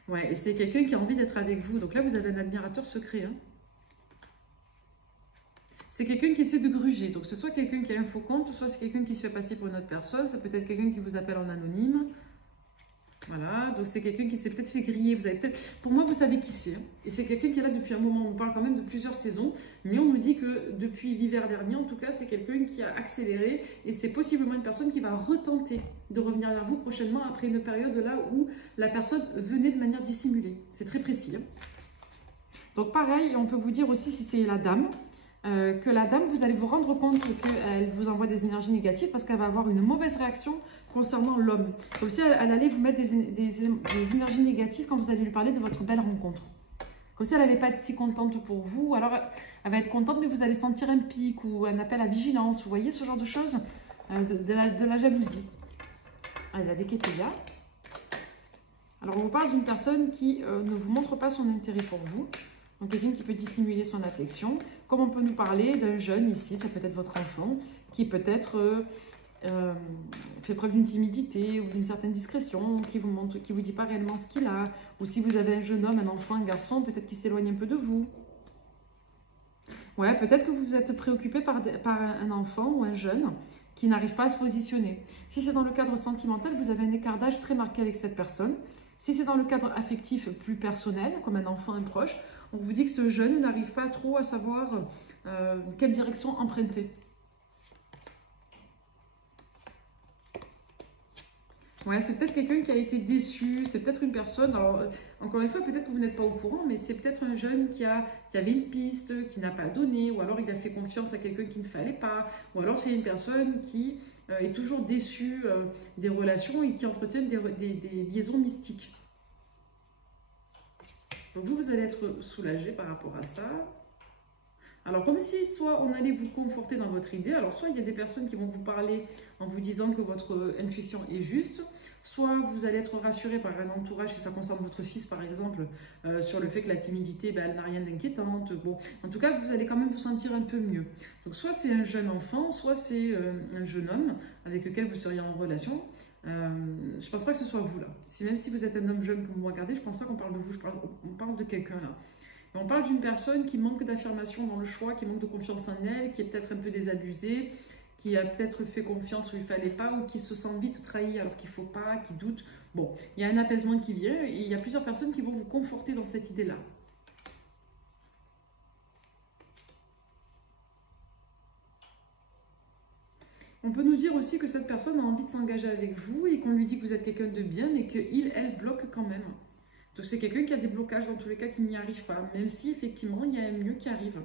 Ouais, et c'est quelqu'un qui a envie d'être avec vous. Donc là, vous avez un admirateur secret. Hein. C'est quelqu'un qui essaie de gruger. Donc, ce soit quelqu'un qui a un faux compte, soit c'est quelqu'un qui se fait passer pour une autre personne. Ça peut être quelqu'un qui vous appelle en anonyme. Voilà, donc c'est quelqu'un qui s'est peut-être fait griller. Vous avez peut-être... Pour moi, vous savez qui c'est. Hein. Et c'est quelqu'un qui est là depuis un moment. On parle quand même de plusieurs saisons. Mais on nous dit que depuis l'hiver dernier, en tout cas, c'est quelqu'un qui a accéléré. Et c'est possiblement une personne qui va retenter de revenir vers vous prochainement après une période là où la personne venait de manière dissimulée. C'est très précis. Hein. Donc pareil, on peut vous dire aussi si c'est la dame, que la dame, vous allez vous rendre compte qu'elle vous envoie des énergies négatives parce qu'elle va avoir une mauvaise réaction concernant l'homme. Comme si elle allait vous mettre des énergies négatives quand vous allez lui parler de votre belle rencontre. Comme si elle n'allait pas être si contente pour vous. Alors, elle va être contente, mais vous allez sentir un pic ou un appel à vigilance. Vous voyez ce genre de choses, de la jalousie. Ah, il y a des kétéas. Alors, on vous parle d'une personne qui ne vous montre pas son intérêt pour vous. Donc, quelqu'un qui peut dissimuler son affection. Comme on peut nous parler d'un jeune ici, ça peut être votre enfant, qui peut-être fait preuve d'une timidité ou d'une certaine discrétion, qui vous dit pas réellement ce qu'il a. Ou si vous avez un jeune homme, un enfant, un garçon, peut-être qu'il s'éloigne un peu de vous. Ouais, peut-être que vous êtes préoccupé par un enfant ou un jeune qui n'arrive pas à se positionner. Si c'est dans le cadre sentimental, vous avez un écart d'âge très marqué avec cette personne. Si c'est dans le cadre affectif plus personnel, comme un enfant, un proche, on vous dit que ce jeune n'arrive pas trop à savoir quelle direction emprunter. Ouais, c'est peut-être quelqu'un qui a été déçu, c'est peut-être une personne, alors encore une fois, peut-être que vous n'êtes pas au courant, mais c'est peut-être un jeune qui avait une piste, qui n'a pas donné, ou alors il a fait confiance à quelqu'un qu'il ne fallait pas, ou alors c'est une personne qui est toujours déçue des relations et qui entretient des liaisons mystiques. Donc vous allez être soulagé par rapport à ça. Alors, comme si soit on allait vous conforter dans votre idée, alors soit il y a des personnes qui vont vous parler en vous disant que votre intuition est juste, soit vous allez être rassuré par un entourage, si ça concerne votre fils par exemple, sur le fait que la timidité, ben, elle n'a rien d'inquiétante. Bon, en tout cas, vous allez quand même vous sentir un peu mieux. Donc, soit c'est un jeune enfant, soit c'est un jeune homme avec lequel vous seriez en relation. Je ne pense pas que ce soit vous là. Même si vous êtes un homme jeune que vous me regardez, je ne pense pas qu'on parle de vous, on parle de quelqu'un là. On parle d'une personne qui manque d'affirmation dans le choix, qui manque de confiance en elle, qui est peut-être un peu désabusée, qui a peut-être fait confiance où il ne fallait pas, ou qui se sent vite trahi alors qu'il ne faut pas, qui doute. Bon, il y a un apaisement qui vient et il y a plusieurs personnes qui vont vous conforter dans cette idée-là. On peut nous dire aussi que cette personne a envie de s'engager avec vous et qu'on lui dit que vous êtes quelqu'un de bien, mais qu'il, elle, bloque quand même. Donc c'est quelqu'un qui a des blocages dans tous les cas, qui n'y arrive pas, même si effectivement il y a un mieux qui arrive.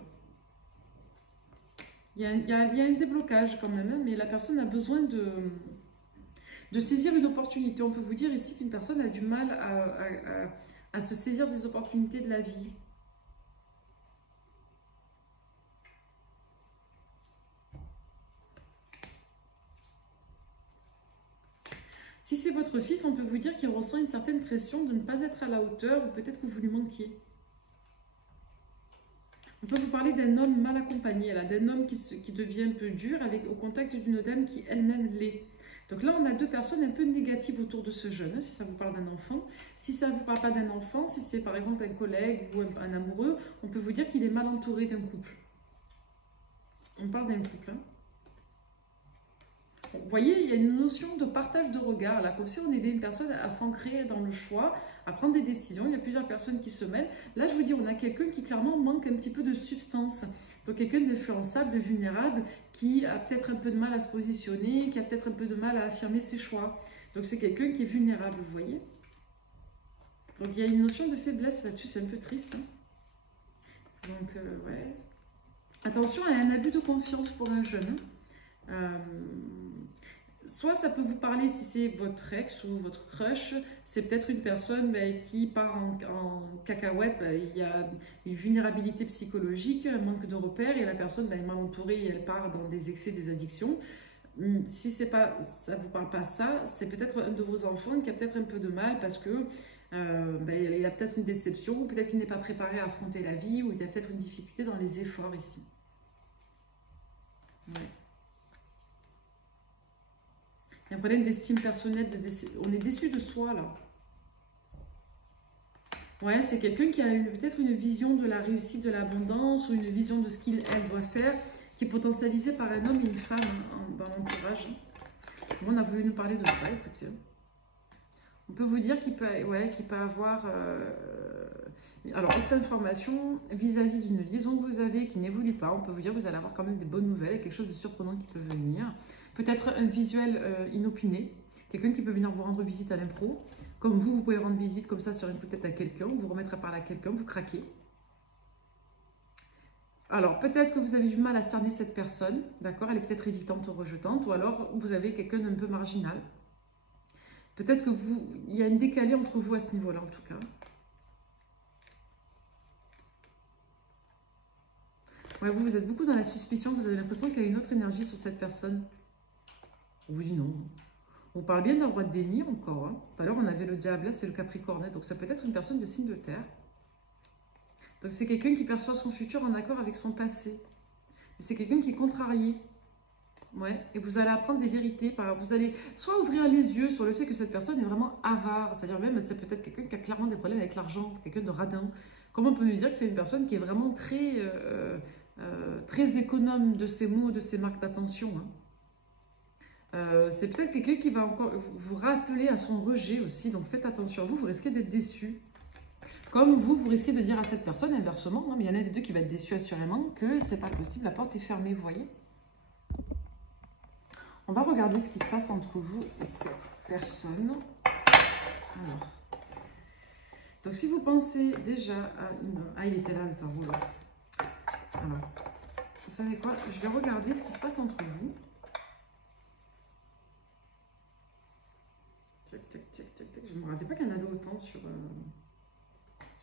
Il y a un déblocage quand même, hein, mais la personne a besoin de saisir une opportunité. On peut vous dire ici qu'une personne a du mal à se saisir des opportunités de la vie. Si c'est votre fils, on peut vous dire qu'il ressent une certaine pression de ne pas être à la hauteur ou peut-être que vous lui manquiez. On peut vous parler d'un homme mal accompagné, là, d'un homme qui devient un peu dur au contact d'une dame qui elle-même l'est. Donc là, on a deux personnes un peu négatives autour de ce jeune, si ça vous parle d'un enfant. Si ça ne vous parle pas d'un enfant, si c'est par exemple un collègue ou un amoureux, on peut vous dire qu'il est mal entouré d'un couple. On parle d'un couple. Hein. Vous voyez, il y a une notion de partage de regard, là, comme si on aidait une personne à s'ancrer dans le choix, à prendre des décisions. Il y a plusieurs personnes qui se mêlent. Là, je vous dis, on a quelqu'un qui clairement manque un petit peu de substance. Donc, quelqu'un d'influençable, de vulnérable, qui a peut-être un peu de mal à se positionner, qui a peut-être un peu de mal à affirmer ses choix. Donc, c'est quelqu'un qui est vulnérable, vous voyez. Donc, il y a une notion de faiblesse là-dessus, c'est un peu triste. Hein. Donc, ouais. Attention, il y a un abus de confiance pour un jeune. Soit ça peut vous parler si c'est votre ex ou votre crush, c'est peut-être une personne qui part en cacahuète, il y a une vulnérabilité psychologique, un manque de repères et la personne est mal entourée et elle part dans des excès, des addictions. Si c'est pas, ça ne vous parle pas ça, c'est peut-être un de vos enfants qui a peut-être un peu de mal parce que il a peut-être une déception ou peut-être qu'il n'est pas préparé à affronter la vie ou il y a peut-être une difficulté dans les efforts ici. Ouais. Il y a un problème d'estime personnelle, on est déçu de soi là. Ouais, c'est quelqu'un qui a peut-être une vision de la réussite, de l'abondance ou une vision de ce qu'il, elle doit faire, qui est potentialisée par un homme et une femme dans l'entourage. On a voulu nous parler de ça, écoutez. On peut vous dire qu'il peut, qu'il peut avoir... Alors, autre information, vis-à-vis d'une liaison que vous avez qui n'évolue pas, on peut vous dire que vous allez avoir quand même des bonnes nouvelles, quelque chose de surprenant qui peut venir. Peut-être un visuel inopiné, quelqu'un qui peut venir vous rendre visite à l'impro. Comme vous pouvez rendre visite comme ça sur une coup de tête à quelqu'un, vous remettre à parler à quelqu'un, vous craquez. Alors, peut-être que vous avez du mal à cerner cette personne, d'accord? Elle est peut-être évitante ou rejetante, ou alors vous avez quelqu'un d'un peu marginal. Peut-être que il y a une décalée entre vous à ce niveau-là, en tout cas. Ouais, vous êtes beaucoup dans la suspicion, vous avez l'impression qu'il y a une autre énergie sur cette personne. On vous dit non. On parle bien d'un roi de déni encore. Hein. Tout à l'heure, on avait le diable, là, c'est le capricorne. Donc, ça peut être une personne de signe de terre. Donc, c'est quelqu'un qui perçoit son futur en accord avec son passé. C'est quelqu'un qui est contrarié. Ouais, et vous allez apprendre des vérités. Vous allez soit ouvrir les yeux sur le fait que cette personne est vraiment avare. C'est-à-dire même, c'est peut-être quelqu'un qui a clairement des problèmes avec l'argent, quelqu'un de radin. Comment on peut nous dire que c'est une personne qui est vraiment très économe de ses mots, de ses marques d'attention, hein. C'est peut-être quelqu'un qui va encore vous rappeler à son rejet aussi, donc faites attention à vous, vous risquez d'être déçu. Comme vous risquez de dire à cette personne inversement, hein, mais il y en a des deux qui va être déçu assurément, que c'est pas possible, la porte est fermée, vous voyez. On va regarder ce qui se passe entre vous et cette personne. Alors. Donc si vous pensez déjà à une... Ah, il était là, le tarot. Alors, vous savez quoi? Je vais regarder ce qui se passe entre vous. Tac, tac, tac, tac, tac. Je ne me rappelais pas qu'il y en avait autant sur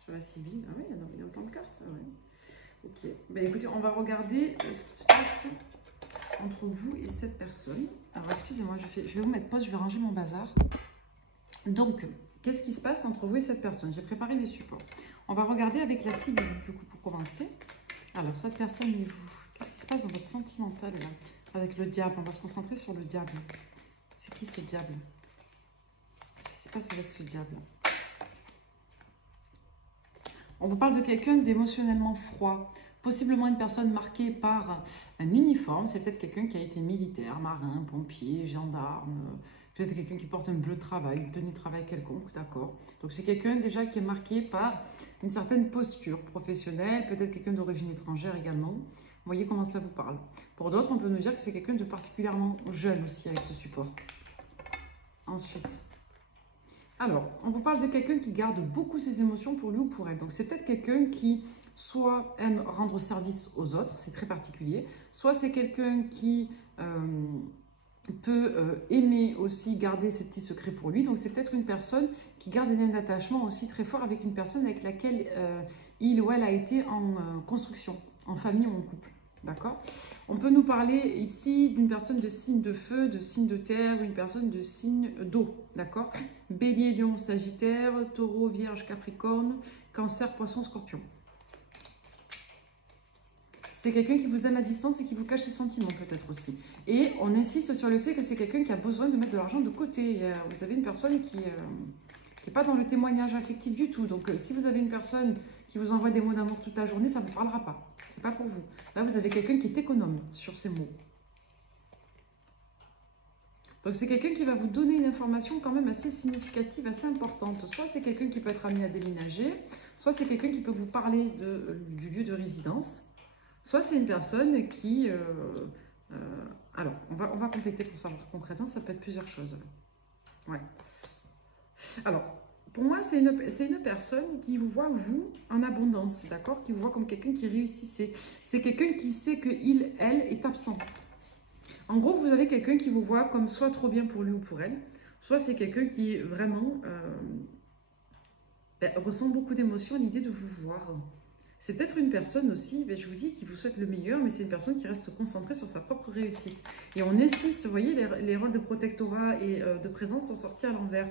la civile. Ah oui, il y a autant de cartes, ouais. Ok. Ben, écoutez, on va regarder ce qui se passe entre vous et cette personne. Alors, excusez-moi, je vais vous mettre pause, je vais ranger mon bazar. Donc, qu'est-ce qui se passe entre vous et cette personne? J'ai préparé mes supports. On va regarder avec la civile, du coup, pour commencer. Alors, cette personne et vous, qu'est-ce qui se passe dans votre sentimental, là? Avec le diable, on va se concentrer sur le diable. C'est qui ce diable? Qu'est-ce qui se passe avec ce diable? On vous parle de quelqu'un d'émotionnellement froid, possiblement une personne marquée par un uniforme. C'est peut-être quelqu'un qui a été militaire, marin, pompier, gendarme, peut-être quelqu'un qui porte un bleu de travail, une tenue de travail quelconque, d'accord. Donc c'est quelqu'un déjà qui est marqué par une certaine posture professionnelle, peut-être quelqu'un d'origine étrangère également. Vous voyez comment ça vous parle. Pour d'autres, on peut nous dire que c'est quelqu'un de particulièrement jeune aussi avec ce support. Ensuite... Alors, on vous parle de quelqu'un qui garde beaucoup ses émotions pour lui ou pour elle. Donc, c'est peut-être quelqu'un qui soit aime rendre service aux autres, c'est très particulier, soit c'est quelqu'un qui peut aimer aussi garder ses petits secrets pour lui. Donc, c'est peut-être une personne qui garde un attachement aussi très fort avec une personne avec laquelle il ou elle a été en construction, en famille ou en couple. D'accord? On peut nous parler ici d'une personne de signe de feu, de signe de terre, ou une personne de signe d'eau. D'accord? Bélier, Lion, Sagittaire, Taureau, Vierge, Capricorne, Cancer, Poisson, Scorpion. C'est quelqu'un qui vous aime à distance et qui vous cache ses sentiments peut-être aussi. Et on insiste sur le fait que c'est quelqu'un qui a besoin de mettre de l'argent de côté. Vous avez une personne qui n'est pas dans le témoignage affectif du tout. Donc si vous avez une personne qui vous envoie des mots d'amour toute la journée, ça ne vous parlera pas. C'est pas pour vous. Là, vous avez quelqu'un qui est économe sur ces mots. Donc c'est quelqu'un qui va vous donner une information quand même assez significative, assez importante. Soit c'est quelqu'un qui peut être amené à déménager, soit c'est quelqu'un qui peut vous parler du lieu de résidence, soit c'est une personne qui... alors, on va compléter pour savoir concrètement, ça peut être plusieurs choses. Ouais. Alors, pour moi, c'est une personne qui vous voit, vous, en abondance, d'accord? Qui vous voit comme quelqu'un qui réussissait. C'est quelqu'un qui sait que il, elle, est absent. En gros, vous avez quelqu'un qui vous voit comme soit trop bien pour lui ou pour elle, soit c'est quelqu'un qui vraiment ressent beaucoup d'émotions à l'idée de vous voir. C'est peut-être une personne aussi, je vous dis, qui vous souhaite le meilleur, mais c'est une personne qui reste concentrée sur sa propre réussite. Et on insiste, vous voyez, les rôles de protectorat et de présence sont sortis à l'envers.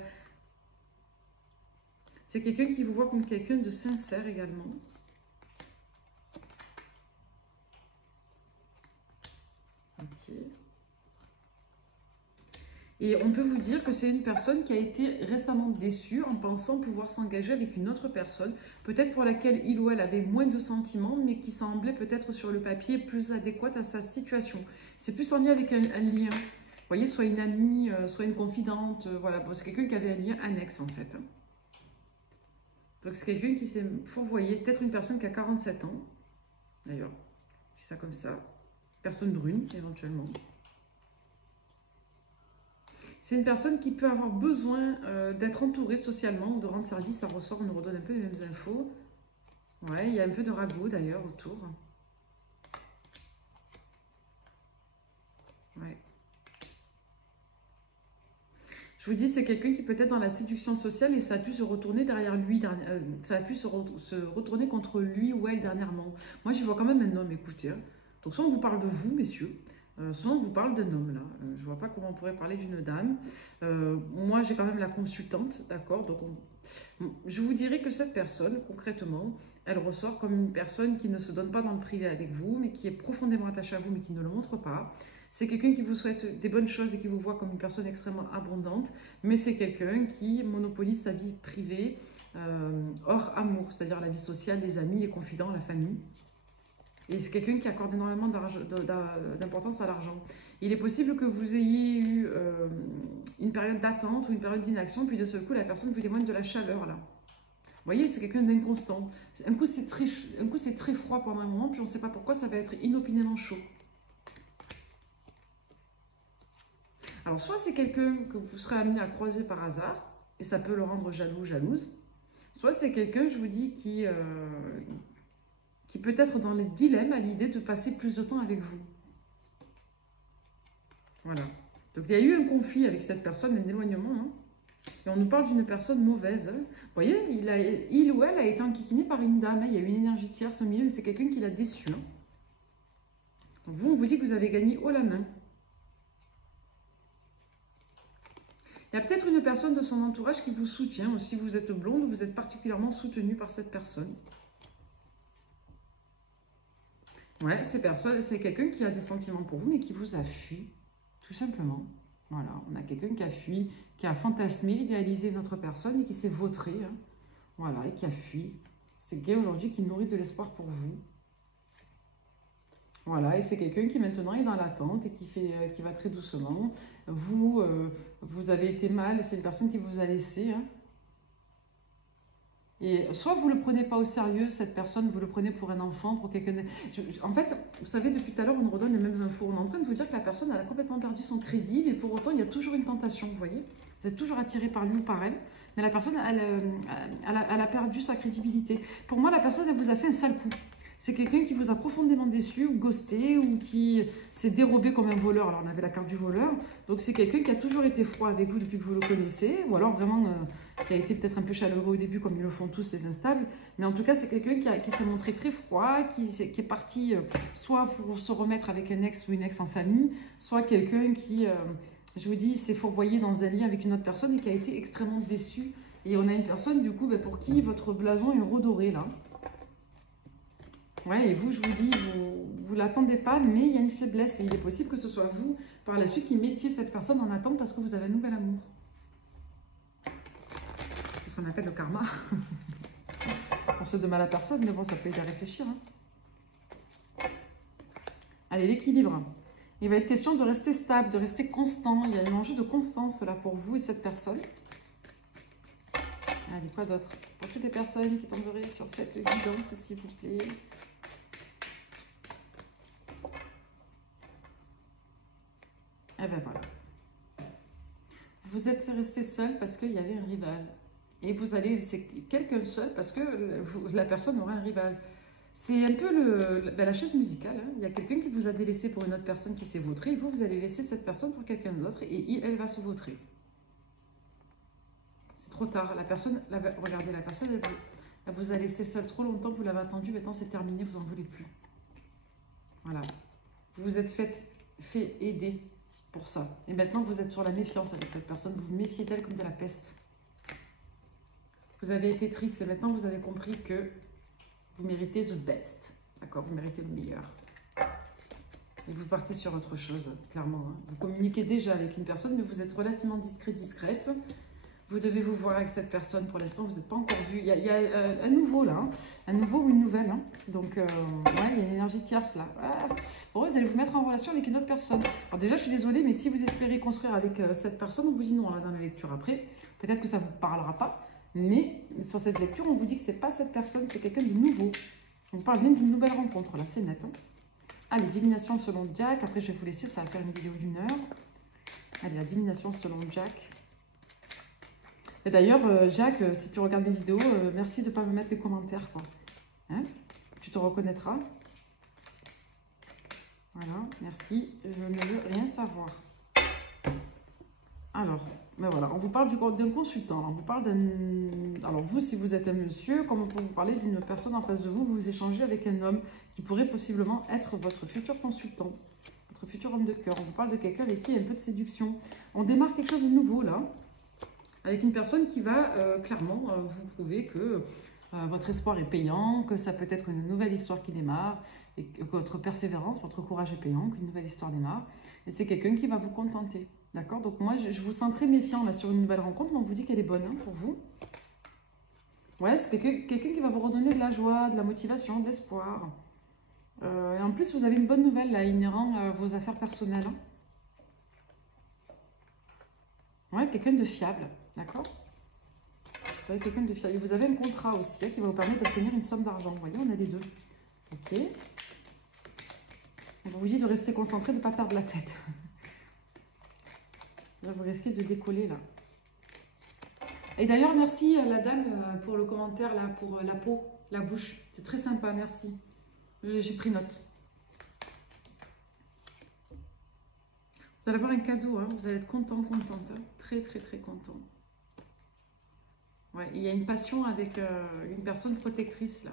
C'est quelqu'un qui vous voit comme quelqu'un de sincère également. Ok. Et on peut vous dire que c'est une personne qui a été récemment déçue en pensant pouvoir s'engager avec une autre personne, peut-être pour laquelle il ou elle avait moins de sentiments, mais qui semblait peut-être sur le papier plus adéquate à sa situation. C'est plus en lien avec un lien. Vous voyez, soit une amie, soit une confidente, voilà, bon, c'est quelqu'un qui avait un lien annexe en fait. Donc c'est quelqu'un qui s'est fourvoyé, peut-être une personne qui a 47 ans, d'ailleurs, je fais ça comme ça, personne brune éventuellement. C'est une personne qui peut avoir besoin d'être entourée socialement, de rendre service, ça ressort, on nous redonne un peu les mêmes infos. Ouais, il y a un peu de ragot d'ailleurs autour. Ouais. Je vous dis, c'est quelqu'un qui peut être dans la séduction sociale et ça a pu se retourner derrière lui, ça a pu se retourner contre lui ou elle dernièrement. Moi, j'y vois quand même un homme, écoutez. Hein. Donc, soit on vous parle de vous, messieurs, soit on vous parle d'un homme, là. Je ne vois pas comment on pourrait parler d'une dame. Moi, j'ai quand même la consultante, d'accord. Donc, je vous dirais que cette personne, concrètement, elle ressort comme une personne qui ne se donne pas dans le privé avec vous, mais qui est profondément attachée à vous, mais qui ne le montre pas. C'est quelqu'un qui vous souhaite des bonnes choses et qui vous voit comme une personne extrêmement abondante, mais c'est quelqu'un qui monopolise sa vie privée hors amour, c'est-à-dire la vie sociale, les amis, les confidents, la famille. Et c'est quelqu'un qui accorde énormément d'importance à l'argent. Il est possible que vous ayez eu une période d'attente ou une période d'inaction, puis de ce coup, la personne vous témoigne de la chaleur, là. Vous voyez, c'est quelqu'un d'inconstant. Un coup, c'est très froid pendant un moment, puis on ne sait pas pourquoi, ça va être inopinément chaud. Alors, soit c'est quelqu'un que vous serez amené à croiser par hasard, et ça peut le rendre jaloux ou jalouse. Soit c'est quelqu'un, je vous dis, qui peut être dans les dilemmes à l'idée de passer plus de temps avec vous. Voilà. Donc, il y a eu un conflit avec cette personne, un éloignement. Hein, et on nous parle d'une personne mauvaise. Hein. Vous voyez, il ou elle a été enquiquiné par une dame. Hein, il y a eu une énergie tierce au milieu, mais c'est quelqu'un qui l'a déçu. Hein. Donc, vous, on vous dit que vous avez gagné haut la main. Il y a peut-être une personne de son entourage qui vous soutient. Ou si vous êtes blonde, vous êtes particulièrement soutenu par cette personne. Ouais, c'est quelqu'un qui a des sentiments pour vous, mais qui vous a fui, tout simplement. Voilà, on a quelqu'un qui a fui, qui a fantasmé, idéalisé notre personne et qui s'est vautré. Hein. Voilà, et qui a fui. C'est quelqu'un aujourd'hui qui nourrit de l'espoir pour vous. Voilà, et c'est quelqu'un qui maintenant est dans l'attente et qui va très doucement. Vous avez été mal, c'est une personne qui vous a laissé. Hein. Et soit vous ne le prenez pas au sérieux, cette personne, vous le prenez pour un enfant, pour quelqu'un... En fait, vous savez, depuis tout à l'heure, on nous redonne les mêmes infos. On est en train de vous dire que la personne, elle a complètement perdu son crédit, mais pour autant, il y a toujours une tentation, vous voyez. Vous êtes toujours attiré par lui ou par elle, mais la personne, elle a perdu sa crédibilité. Pour moi, la personne, elle vous a fait un sale coup. C'est quelqu'un qui vous a profondément déçu, ou ghosté, ou qui s'est dérobé comme un voleur. Alors, on avait la carte du voleur. Donc, c'est quelqu'un qui a toujours été froid avec vous depuis que vous le connaissez, ou alors vraiment qui a été peut-être un peu chaleureux au début, comme ils le font tous les instables. Mais en tout cas, c'est quelqu'un qui s'est montré très froid, qui est parti soit pour se remettre avec un ex ou une ex en famille, soit quelqu'un qui, je vous dis, s'est fourvoyé dans un lien avec une autre personne et qui a été extrêmement déçu. Et on a une personne, du coup, pour qui votre blason est redoré, là. Ouais, et vous, je vous dis, vous ne l'attendez pas, mais il y a une faiblesse. Et il est possible que ce soit vous, par la suite, qui mettiez cette personne en attente parce que vous avez un nouvel amour. C'est ce qu'on appelle le karma. On se demande à la personne, mais bon, ça peut aider à réfléchir. Hein. Allez, l'équilibre. Il va être question de rester stable, de rester constant. Il y a un enjeu de constance là pour vous et cette personne. Allez, quoi d'autre? Pour toutes les personnes qui tomberaient sur cette guidance, s'il vous plaît. Eh ben voilà. Vous êtes resté seul parce qu'il y avait un rival. Et vous allez laisser quelqu'un seul parce que la personne aura un rival. C'est un peu la chaise musicale. Hein. Il y a quelqu'un qui vous a délaissé pour une autre personne qui s'est vautrée. Et vous allez laisser cette personne pour quelqu'un d'autre et elle va se vautrer. C'est trop tard. La personne, regardez, la personne, elle vous a laissé seul trop longtemps. Vous l'avez attendu. Maintenant, c'est terminé. Vous n'en voulez plus. Voilà. Vous vous êtes fait aider pour ça. Et maintenant, vous êtes sur la méfiance avec cette personne. Vous vous méfiez d'elle comme de la peste. Vous avez été triste et maintenant, vous avez compris que vous méritez the best. D'accord? Vous méritez le meilleur. Et vous partez sur autre chose, clairement. Hein. Vous communiquez déjà avec une personne, mais vous êtes relativement discret, discrète. Vous devez vous voir avec cette personne. Pour l'instant, vous n'êtes pas encore vu. Il y a un nouveau là. Hein. Un nouveau ou une nouvelle. Hein. Donc, ouais, il y a une énergie tierce là. Ah. Bon, vous allez vous mettre en relation avec une autre personne. Alors déjà, je suis désolée, mais si vous espérez construire avec cette personne, on vous dit non là, dans la lecture après. Peut-être que ça ne vous parlera pas. Mais sur cette lecture, on vous dit que ce n'est pas cette personne, c'est quelqu'un de nouveau. On vous parle bien d'une nouvelle rencontre, là, c'est net. Hein. Allez, divination selon Jack. Après, je vais vous laisser, ça va faire une vidéo d'1 heure. Allez, la divination selon Jack. Et d'ailleurs, Jack, si tu regardes mes vidéos, merci de ne pas me mettre des commentaires, quoi. Hein? Tu te reconnaîtras. Voilà, merci. Je ne veux rien savoir. Alors, ben voilà, on vous parle d'un consultant. On vous parle d'un... Alors vous, si vous êtes un monsieur, comme on peut vous parler d'une personne en face de vous, vous échangez avec un homme qui pourrait possiblement être votre futur consultant, votre futur homme de cœur. On vous parle de quelqu'un avec qui il y a un peu de séduction. On démarre quelque chose de nouveau là, avec une personne qui va clairement vous prouver que votre espoir est payant, que ça peut être une nouvelle histoire qui démarre, et que votre persévérance, votre courage est payant, qu'une nouvelle histoire démarre. Et c'est quelqu'un qui va vous contenter. D'accord? Donc moi, je vous sens très méfiant là sur une nouvelle rencontre, mais on vous dit qu'elle est bonne hein, pour vous. Ouais, c'est quelqu'un qui va vous redonner de la joie, de la motivation, de l'espoir. Et en plus, vous avez une bonne nouvelle là, inhérent à vos affaires personnelles. Hein. Ouais, quelqu'un de fiable. D'accord? Vous avez quelqu'un de fiable. Et vous avez un contrat aussi hein, qui va vous permettre d'obtenir une somme d'argent. Vous voyez, on a les deux. Ok. On vous dit de rester concentré, de ne pas perdre la tête. Là, vous risquez de décoller, là. Et d'ailleurs, merci à la dame pour le commentaire, là, pour la peau, la bouche. C'est très sympa, merci. J'ai pris note. Vous allez avoir un cadeau, hein. Vous allez être content, contente. Hein. Très, très, très content. Ouais, il y a une passion avec une personne protectrice, là.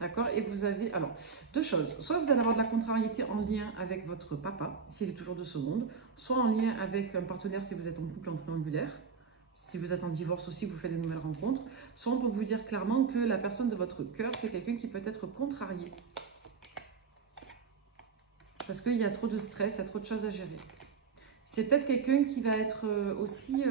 D'accord? Et vous avez... Alors, deux choses. Soit vous allez avoir de la contrariété en lien avec votre papa, s'il est toujours de ce monde. Soit en lien avec un partenaire si vous êtes en couple en triangulaire. Si vous êtes en divorce aussi, vous faites de nouvelles rencontres. Soit on peut vous dire clairement que la personne de votre cœur, c'est quelqu'un qui peut être contrarié. Parce qu'il y a trop de stress, il y a trop de choses à gérer. C'est peut-être quelqu'un qui va être aussi...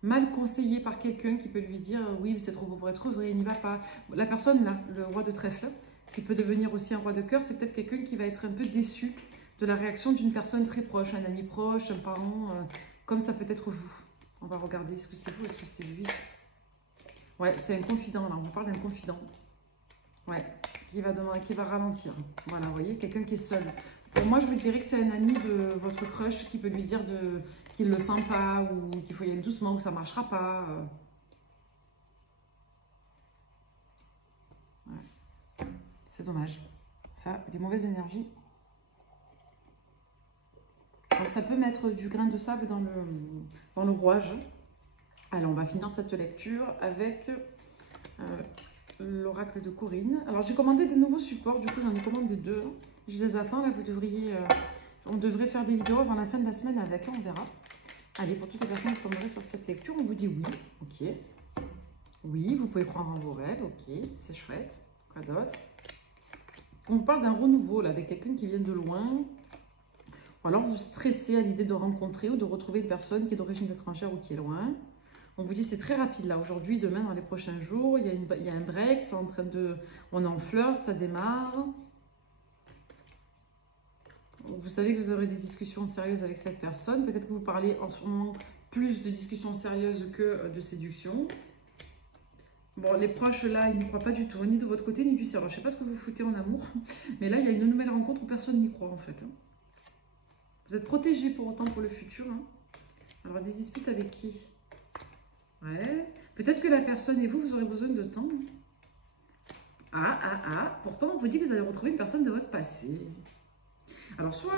mal conseillé par quelqu'un qui peut lui dire oui mais c'est trop beau pour être vrai, il n'y va pas. La personne là, le roi de trèfle, qui peut devenir aussi un roi de cœur, c'est peut-être quelqu'un qui va être un peu déçu de la réaction d'une personne très proche, un ami proche, un parent, comme ça peut être vous. On va regarder, est-ce que c'est vous, est-ce que c'est lui? Ouais, c'est un confident là, on vous parle d'un confident. Ouais, qui va ralentir. Voilà, vous voyez, quelqu'un qui est seul. Pour moi, je vous dirais que c'est un ami de votre crush qui peut lui dire qu'il ne le sent pas ou qu'il faut y aller doucement ou ça ne marchera pas. Ouais. C'est dommage. Ça, des mauvaises énergies. Donc, ça peut mettre du grain de sable dans le rouage. Allez, on va finir cette lecture avec l'oracle de Corinne. Alors, j'ai commandé des nouveaux supports. Du coup, j'en ai commandé 2. Je les attends, là, on devrait faire des vidéos avant la fin de la semaine avec, on verra. Allez, pour toutes les personnes qui tomberaient sur cette lecture, on vous dit oui, ok. Oui, vous pouvez croire en vos rêves, ok, c'est chouette. Quoi d'autre? On vous parle d'un renouveau, là, avec quelqu'un qui vient de loin. Ou alors vous stressez à l'idée de rencontrer ou de retrouver une personne qui est d'origine étrangère ou qui est loin. On vous dit c'est très rapide là, aujourd'hui, demain, dans les prochains jours, il y a un break, c'est en train de... On est en flirt, ça démarre. Vous savez que vous aurez des discussions sérieuses avec cette personne. Peut-être que vous parlez en ce moment plus de discussions sérieuses que de séduction. Bon, les proches là, ils n'y croient pas du tout, ni de votre côté, ni du sien. Alors, je ne sais pas ce que vous foutez en amour, mais là, il y a une nouvelle rencontre où personne n'y croit en fait. Vous êtes protégés pour autant pour le futur. Alors, des disputes avec qui? Ouais. Peut-être que la personne et vous, vous aurez besoin de temps. Pourtant, on vous dit que vous allez retrouver une personne de votre passé. Alors, soit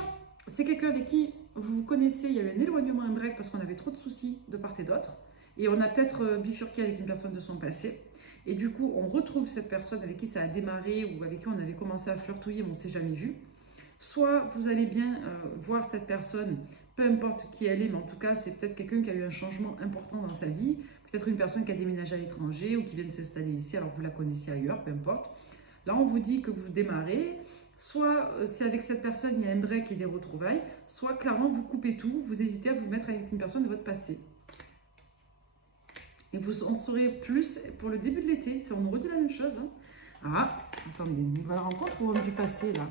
c'est quelqu'un avec qui vous vous connaissez, il y a eu un éloignement, un break parce qu'on avait trop de soucis de part et d'autre. Et on a peut-être bifurqué avec une personne de son passé. Et du coup, on retrouve cette personne avec qui ça a démarré ou avec qui on avait commencé à flirtouiller, mais on ne s'est jamais vu. Soit vous allez bien voir cette personne, peu importe qui elle est, mais en tout cas, c'est peut-être quelqu'un qui a eu un changement important dans sa vie. Peut-être une personne qui a déménagé à l'étranger ou qui vient de s'installer ici alors que vous la connaissiez ailleurs, peu importe. Là, on vous dit que vous démarrez. Soit c'est avec cette personne, il y a un break et des retrouvailles. Soit clairement, vous coupez tout, vous hésitez à vous mettre avec une personne de votre passé. Et vous en saurez plus pour le début de l'été. On nous redit la même chose. Attendez, une nouvelle rencontre ou homme du passé là?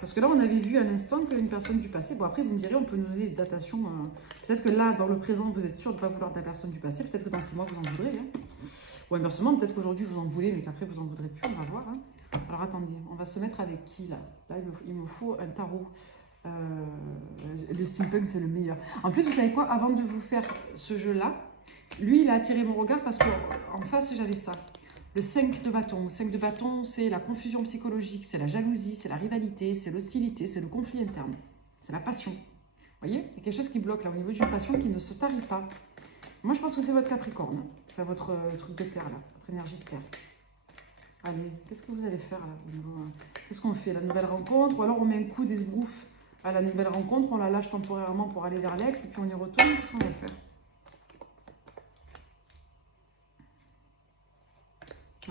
Parce que là, on avait vu à l'instant qu'une personne du passé... Bon, après, vous me direz, on peut nous donner des datations. Peut-être que là, dans le présent, vous êtes sûr de ne pas vouloir de la personne du passé. Peut-être que dans 6 mois, vous en voudrez. Ou inversement, peut-être qu'aujourd'hui, vous en voulez, mais qu'après, vous n'en voudrez plus. On va voir. Alors, attendez, on va se mettre avec qui là? Là, il me faut un tarot. Le steampunk, c'est le meilleur. En plus, vous savez quoi? Avant de vous faire ce jeu-là, lui, il a attiré mon regard parce qu'en face, j'avais ça. Le 5 de bâton. Le 5 de bâton, c'est la confusion psychologique, c'est la jalousie, c'est la rivalité, c'est l'hostilité, c'est le conflit interne. C'est la passion. Vous voyez? Il y a quelque chose qui bloque là, au niveau d'une passion qui ne se tarit pas. Moi, je pense que c'est votre Capricorne. Enfin, votre truc de terre, là. Votre énergie de terre. Allez, qu'est-ce que vous allez faire là? Qu'est-ce qu'on fait? La nouvelle rencontre? Ou alors on met un coup d'esbrouf à la nouvelle rencontre, on la lâche temporairement pour aller vers l'ex, et puis on y retourne. Qu'est-ce qu'on va faire?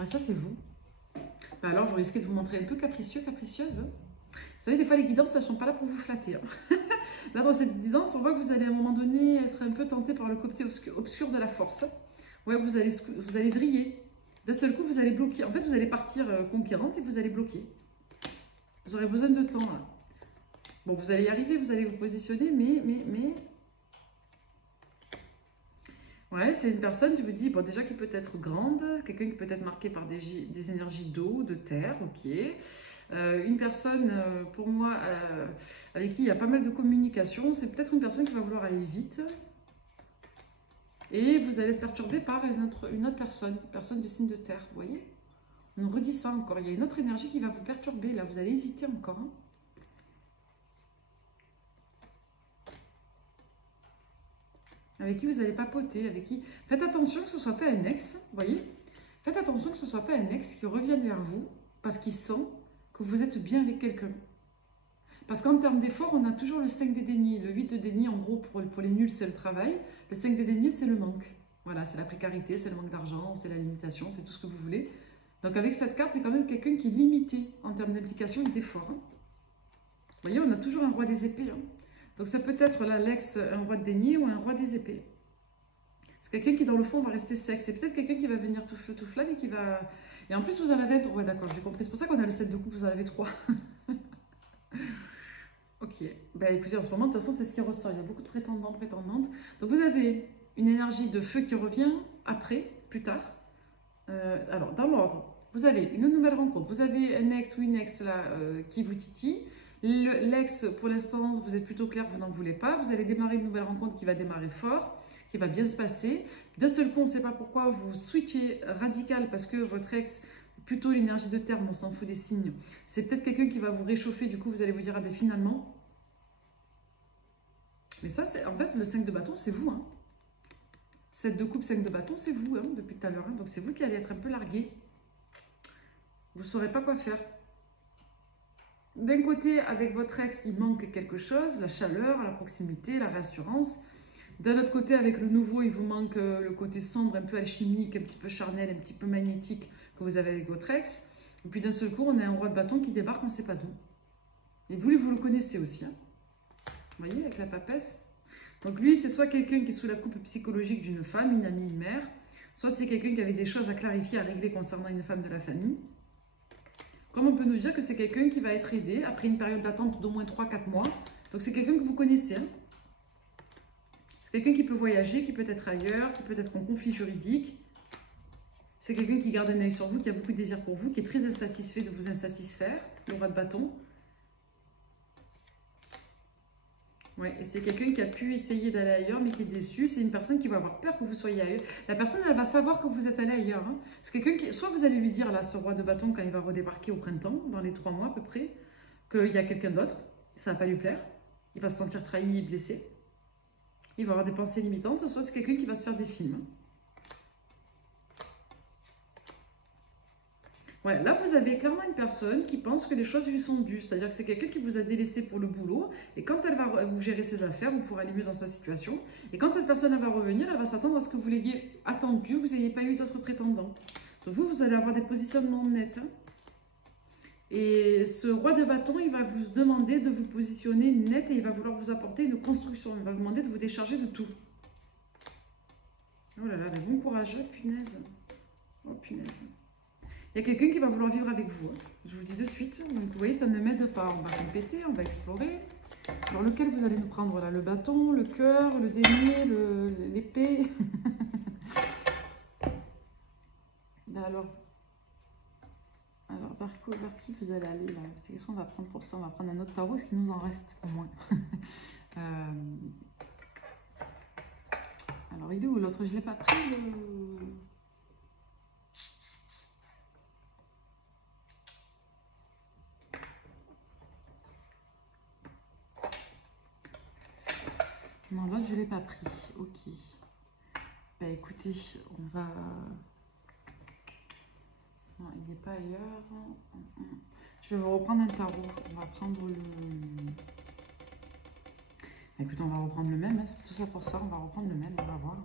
Ça, c'est vous. Alors, vous risquez de vous montrer un peu capricieux, capricieuse. Vous savez, des fois, les guidances, elles ne sont pas là pour vous flatter. Là, dans cette guidance, on voit que vous allez à un moment donné être un peu tenté par le côté obscur de la force. Ouais, vous allez vriller. D'un seul coup, vous allez bloquer. En fait, vous allez partir conquérante et vous allez bloquer. Vous aurez besoin de temps. Là. Bon, vous allez y arriver, vous allez vous positionner, mais... Ouais, c'est une personne, je me dis, bon, déjà qui peut être grande, quelqu'un qui peut être marqué par des énergies d'eau, de terre, ok. Une personne, pour moi, avec qui il y a pas mal de communication, c'est peut-être une personne qui va vouloir aller vite. Et vous allez être perturbé par une autre personne du signe de terre, vous voyez? On redit ça encore, il y a une autre énergie qui va vous perturber, là, vous allez hésiter encore, hein. Avec qui vous allez papoter, avec qui... Faites attention que ce ne soit pas un ex, vous voyez? Faites attention que ce ne soit pas un ex qui revienne vers vous parce qu'il sent que vous êtes bien avec quelqu'un. Parce qu'en termes d'effort, on a toujours le 5 des deniers. Le 8 de denier, en gros, pour les nuls, c'est le travail. Le 5 des deniers, c'est le manque. Voilà, c'est la précarité, c'est le manque d'argent, c'est la limitation, c'est tout ce que vous voulez. Donc avec cette carte, il y a quand même quelqu'un qui est limité en termes d'implication et d'effort. Hein. Vous voyez, on a toujours un roi des épées. Hein. Donc ça peut être là l'ex, un roi de denier ou un roi des épées. C'est quelqu'un qui dans le fond va rester sec. C'est peut-être quelqu'un qui va venir tout feu, tout flamme et qui va... Et en plus vous en avez... Ouais d'accord, j'ai compris. C'est pour ça qu'on a le 7 de coupe, vous en avez 3. Ok. Ben écoutez, en ce moment, de toute façon, c'est ce qui ressort. Il y a beaucoup de prétendants, prétendantes. Donc vous avez une énergie de feu qui revient après, plus tard. Alors, dans l'ordre, vous avez une nouvelle rencontre. Vous avez un ex ou une ex là qui vous titille. L'ex, pour l'instant, vous êtes plutôt clair, vous n'en voulez pas. Vous allez démarrer une nouvelle rencontre qui va démarrer fort, qui va bien se passer. D'un seul coup, on ne sait pas pourquoi, vous switchez radical parce que votre ex, plutôt l'énergie de terre, mais on s'en fout des signes. C'est peut-être quelqu'un qui va vous réchauffer, du coup, vous allez vous dire, ah ben finalement. Mais ça, c'est en fait, le 5 de bâton, c'est vous. Hein. 7 de coupe, 5 de bâton, c'est vous, hein, depuis tout à l'heure. Hein. Donc c'est vous qui allez être un peu largué. Vous ne saurez pas quoi faire. D'un côté, avec votre ex, il manque quelque chose, la chaleur, la proximité, la réassurance. D'un autre côté, avec le nouveau, il vous manque le côté sombre, un peu alchimique, un petit peu charnel, un petit peu magnétique que vous avez avec votre ex. Et puis d'un seul coup, on a un roi de bâton qui débarque, on ne sait pas d'où. Et vous le connaissez aussi. Hein. Vous voyez, avec la papesse. Donc lui, c'est soit quelqu'un qui est sous la coupe psychologique d'une femme, une amie, une mère, soit c'est quelqu'un qui avait des choses à clarifier, à régler concernant une femme de la famille. Comme on peut nous dire que c'est quelqu'un qui va être aidé après une période d'attente d'au moins 3-4 mois. Donc c'est quelqu'un que vous connaissez. Hein. C'est quelqu'un qui peut voyager, qui peut être ailleurs, qui peut être en conflit juridique. C'est quelqu'un qui garde un œil sur vous, qui a beaucoup de désir pour vous, qui est très insatisfait de vous insatisfaire, le roi de bâton. Ouais, et c'est quelqu'un qui a pu essayer d'aller ailleurs, mais qui est déçu. C'est une personne qui va avoir peur que vous soyez ailleurs. La personne, elle va savoir que vous êtes allé ailleurs. Hein. C'est quelqu'un qui, soit vous allez lui dire, là, ce roi de bâton, quand il va redébarquer au printemps, dans les 3 mois à peu près, qu'il y a quelqu'un d'autre. Ça ne va pas lui plaire. Il va se sentir trahi et blessé. Il va avoir des pensées limitantes. Soit c'est quelqu'un qui va se faire des films. Ouais, là, vous avez clairement une personne qui pense que les choses lui sont dues. C'est-à-dire que c'est quelqu'un qui vous a délaissé pour le boulot. Et quand elle va vous gérer ses affaires, vous pourrez aller mieux dans sa situation. Et quand cette personne elle va revenir, elle va s'attendre à ce que vous l'ayez attendu, que vous n'ayez pas eu d'autres prétendants. Donc vous allez avoir des positionnements nets. Hein. Et ce roi de bâton, il va vous demander de vous positionner net et il va vouloir vous apporter une construction. Il va vous demander de vous décharger de tout. Oh là là, mais bon courage, punaise. Oh punaise. Il y a quelqu'un qui va vouloir vivre avec vous. Hein. Je vous le dis de suite. Donc, vous voyez, ça ne m'aide pas. On va répéter, on va explorer. Alors, lequel vous allez nous prendre là? Le bâton, le cœur, le denier, l'épée. Ben alors, vers qui vous allez aller là? Qu'est-ce qu'on va prendre pour ça? On va prendre un autre tarot, ce qui nous en reste au moins. Alors, il est où l'autre? Je ne l'ai pas pris. Non, l'autre, je ne l'ai pas pris. Ok. Bah écoutez, on va... Non, il n'est pas ailleurs. Je vais vous reprendre un tarot. On va prendre le... Bah, écoutez, on va reprendre le même. Hein. C'est tout ça pour ça. On va reprendre le même. On va voir.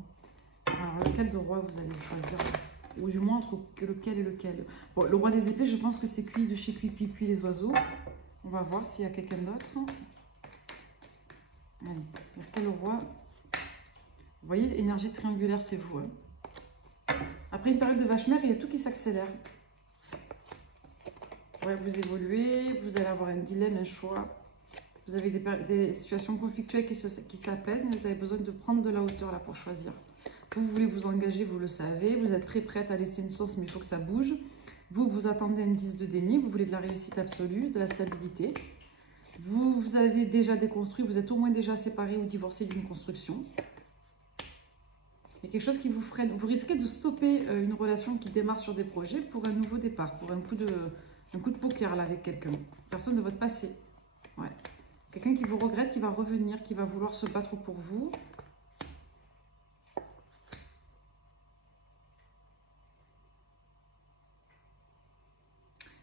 Alors, lequel de roi vous allez choisir? Ou du moins entre lequel et lequel? Bon, le roi des épées, je pense que c'est Cuit de chez Cuit les oiseaux. On va voir s'il y a quelqu'un d'autre. Allez, quel roi? Vous voyez, énergie triangulaire, c'est vous. Hein. Après une période de vache mère, il y a tout qui s'accélère. Ouais, vous évoluez, vous allez avoir un dilemme, un choix. Vous avez des situations conflictuelles qui s'apaisent, mais vous avez besoin de prendre de la hauteur là pour choisir. Vous voulez vous engager, vous le savez. Vous êtes prête à laisser une chance, mais il faut que ça bouge. Vous attendez un 10 de déni. Vous voulez de la réussite absolue, de la stabilité. Vous avez déjà déconstruit, vous êtes au moins déjà séparé ou divorcé d'une construction. Il y a quelque chose qui vous freine. Vous risquez de stopper une relation qui démarre sur des projets pour un nouveau départ, pour un coup de poker là, avec quelqu'un. Personne de votre passé. Ouais. Quelqu'un qui vous regrette, qui va revenir, qui va vouloir se battre pour vous.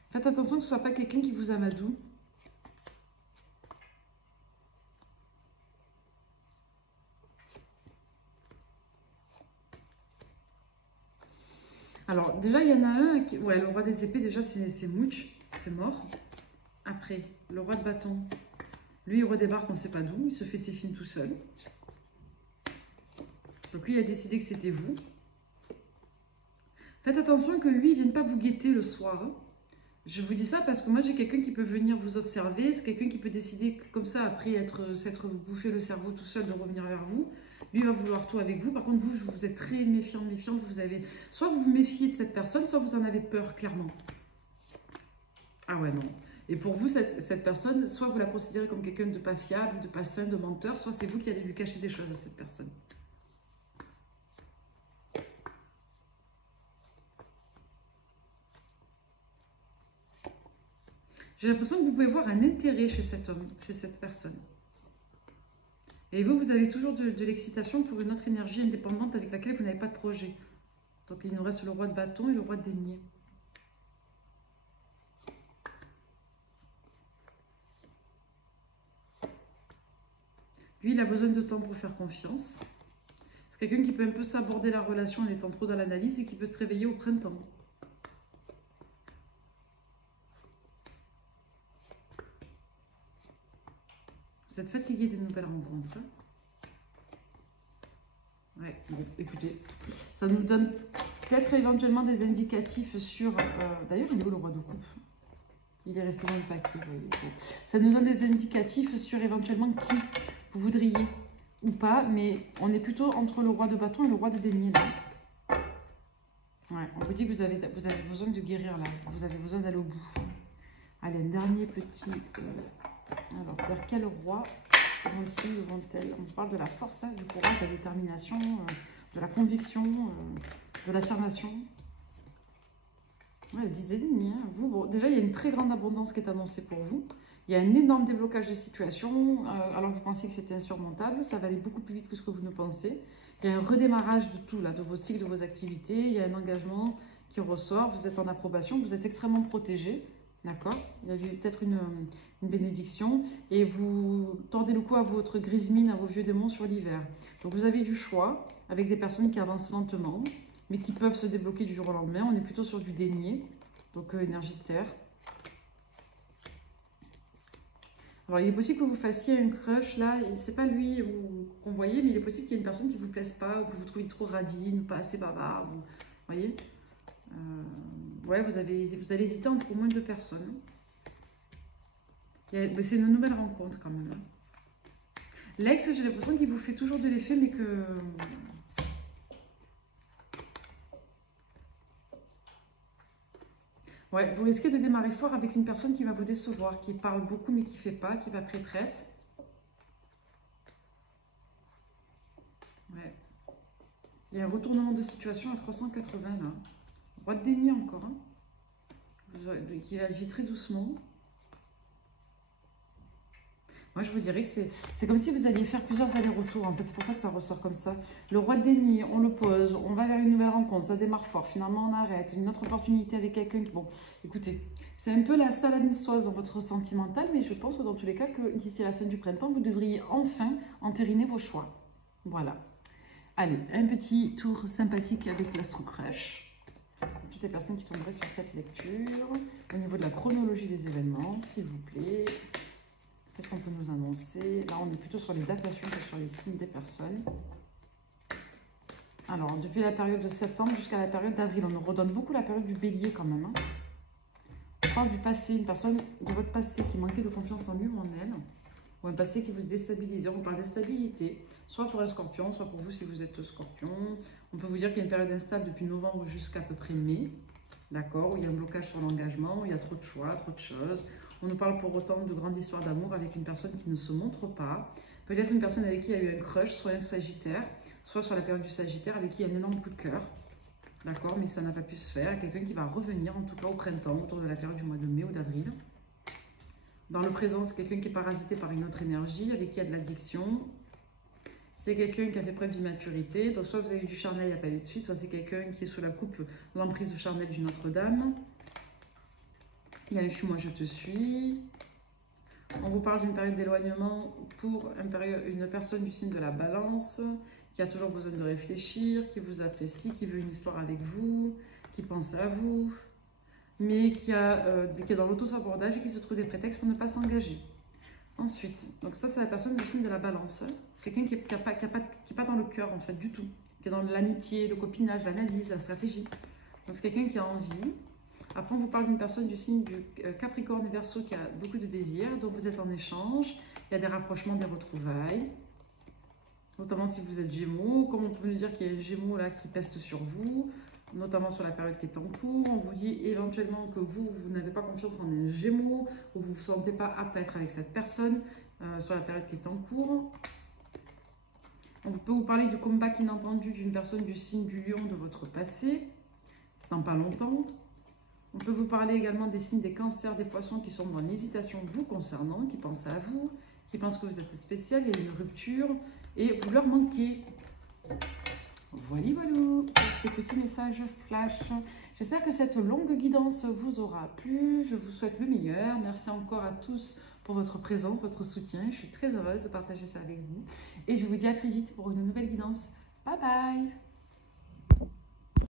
Faites attention que ce ne soit pas quelqu'un qui vous amadoue. Alors, déjà, il y en a un qui... Ouais, le roi des épées, déjà, c'est mouch. C'est mort. Après, le roi de bâton. Lui, il redébarque, on ne sait pas d'où. Il se fait ses films tout seul. Donc, lui, il a décidé que c'était vous. Faites attention que lui, il ne vienne pas vous guetter le soir. Je vous dis ça parce que moi, j'ai quelqu'un qui peut venir vous observer. C'est quelqu'un qui peut décider, comme ça, après s'être bouffé le cerveau tout seul, de revenir vers vous. Lui va vouloir tout avec vous. Par contre, vous êtes très méfiante. Vous avez... Soit vous vous méfiez de cette personne, soit vous en avez peur, clairement. Ah ouais, non. Et pour vous, cette personne, soit vous la considérez comme quelqu'un de pas fiable, de pas sain, de menteur, soit c'est vous qui allez lui cacher des choses à cette personne. J'ai l'impression que vous pouvez voir un intérêt chez cet homme, chez cette personne. Et vous avez toujours de l'excitation pour une autre énergie indépendante avec laquelle vous n'avez pas de projet. Donc il nous reste le roi de bâton et le roi de denier. Lui, il a besoin de temps pour faire confiance. C'est quelqu'un qui peut un peu s'aborder la relation en étant trop dans l'analyse et qui peut se réveiller au printemps. Vous êtes fatigué des nouvelles rencontres. Ouais, bon, écoutez, ça nous donne peut-être éventuellement des indicatifs sur... D'ailleurs, il est où le roi de coupe? Il est resté dans le paquet, vous voyez. Bon. Ça nous donne des indicatifs sur éventuellement qui vous voudriez ou pas, mais on est plutôt entre le roi de bâton et le roi de denier, là. Ouais, on vous dit que vous avez besoin de guérir, là. Vous avez besoin d'aller au bout. Allez, un dernier petit... alors, vers quel roi vont-ils ou vont-elles? On parle de la force, hein, du courage, de la détermination, de la conviction, de l'affirmation. Ouais, le 10 des deniers, hein. Vous, bon, déjà, il y a une très grande abondance qui est annoncée pour vous. Il y a un énorme déblocage de situation, alors que vous pensiez que c'était insurmontable. Ça va aller beaucoup plus vite que ce que vous ne pensez. Il y a un redémarrage de tout, là, de vos cycles, de vos activités. Il y a un engagement qui ressort. Vous êtes en approbation, vous êtes extrêmement protégé. D'accord? Il y a eu peut-être une bénédiction. Et vous tordez le cou à votre grise mine, à vos vieux démons sur l'hiver. Donc, vous avez du choix avec des personnes qui avancent lentement, mais qui peuvent se débloquer du jour au lendemain. On est plutôt sur du dénier, donc énergie de terre. Alors, il est possible que vous fassiez un crush, là, c'est pas lui qu'on voyait, mais il est possible qu'il y ait une personne qui ne vous plaise pas, ou que vous trouviez trop radine, ou pas assez bavarde, vous voyez. Ouais, vous allez hésiter entre au moins 2 personnes. Mais c'est une nouvelle rencontre, quand même. L'ex, j'ai l'impression qu'il vous fait toujours de l'effet, mais que... Ouais, vous risquez de démarrer fort avec une personne qui va vous décevoir, qui parle beaucoup mais qui ne fait pas, qui n'est pas prête. Ouais. Il y a un retournement de situation à 380 là. Roi de déni encore. Hein. Qui agit très doucement. Moi, je vous dirais que c'est comme si vous alliez faire plusieurs allers-retours. En fait, c'est pour ça que ça ressort comme ça. Le roi de déni, on le pose, on va vers une nouvelle rencontre, ça démarre fort. Finalement, on arrête. Une autre opportunité avec quelqu'un qui... Bon, écoutez, c'est un peu la salade niçoise dans votre sentimental, mais je pense que dans tous les cas, que d'ici la fin du printemps, vous devriez enfin entériner vos choix. Voilà. Allez, un petit tour sympathique avec l'Astro Crush. Toutes les personnes qui tomberaient sur cette lecture. Au niveau de la chronologie des événements, s'il vous plaît... Qu'est-ce qu'on peut nous annoncer? Là, on est plutôt sur les datations que sur les signes des personnes. Alors, depuis la période de septembre jusqu'à la période d'avril, on nous redonne beaucoup la période du bélier quand même. Hein. On parle du passé, une personne de votre passé qui manquait de confiance en lui ou en elle, ou un passé qui vous déstabilisait. On parle d'instabilité, soit pour un scorpion, soit pour vous si vous êtes scorpion. On peut vous dire qu'il y a une période instable depuis novembre jusqu'à peu près mai, d'accord, où il y a un blocage sur l'engagement, où il y a trop de choix, trop de choses. On nous parle pour autant de grandes histoires d'amour avec une personne qui ne se montre pas. Peut-être une personne avec qui il y a eu un crush, soit un sagittaire, soit sur la période du sagittaire avec qui il y a un énorme coup de cœur. D'accord, mais ça n'a pas pu se faire. Quelqu'un qui va revenir, en tout cas au printemps, autour de la période du mois de mai ou d'avril. Dans le présent, c'est quelqu'un qui est parasité par une autre énergie, avec qui il y a de l'addiction. C'est quelqu'un qui a fait preuve d'immaturité. Donc soit vous avez eu du charnel, il n'y a pas eu de suite, soit c'est quelqu'un qui est sous la coupe, l'emprise du charnel d'une autre dame. Il y a un suis-moi, je te suis. On vous parle d'une période d'éloignement pour une personne du signe de la balance, qui a toujours besoin de réfléchir, qui vous apprécie, qui veut une histoire avec vous, qui pense à vous, mais qui est dans l'auto-sabordage et qui se trouve des prétextes pour ne pas s'engager. Ensuite, donc ça c'est la personne du signe de la balance. Quelqu'un qui n'est pas dans le cœur en fait du tout, qui est dans l'amitié, le copinage, l'analyse, la stratégie. Donc c'est quelqu'un qui a envie. Après, on vous parle d'une personne du signe du Capricorne et Verseau qui a beaucoup de désirs, donc vous êtes en échange, il y a des rapprochements, des retrouvailles, notamment si vous êtes Gémeaux, comme on peut nous dire qu'il y a un Gémeaux là qui peste sur vous, notamment sur la période qui est en cours. On vous dit éventuellement que vous n'avez pas confiance en un Gémeaux, ou vous ne vous sentez pas apte à être avec cette personne sur la période qui est en cours. On peut vous parler du combat inattendu d'une personne du signe du Lion de votre passé, dans pas longtemps. On peut vous parler également des signes des cancers, des poissons qui sont dans l'hésitation vous concernant, qui pensent à vous, qui pensent que vous êtes spécial, il y a une rupture et vous leur manquez. Voilà, voilà, ces petits messages flash. J'espère que cette longue guidance vous aura plu. Je vous souhaite le meilleur. Merci encore à tous pour votre présence, votre soutien. Je suis très heureuse de partager ça avec vous. Et je vous dis à très vite pour une nouvelle guidance. Bye bye!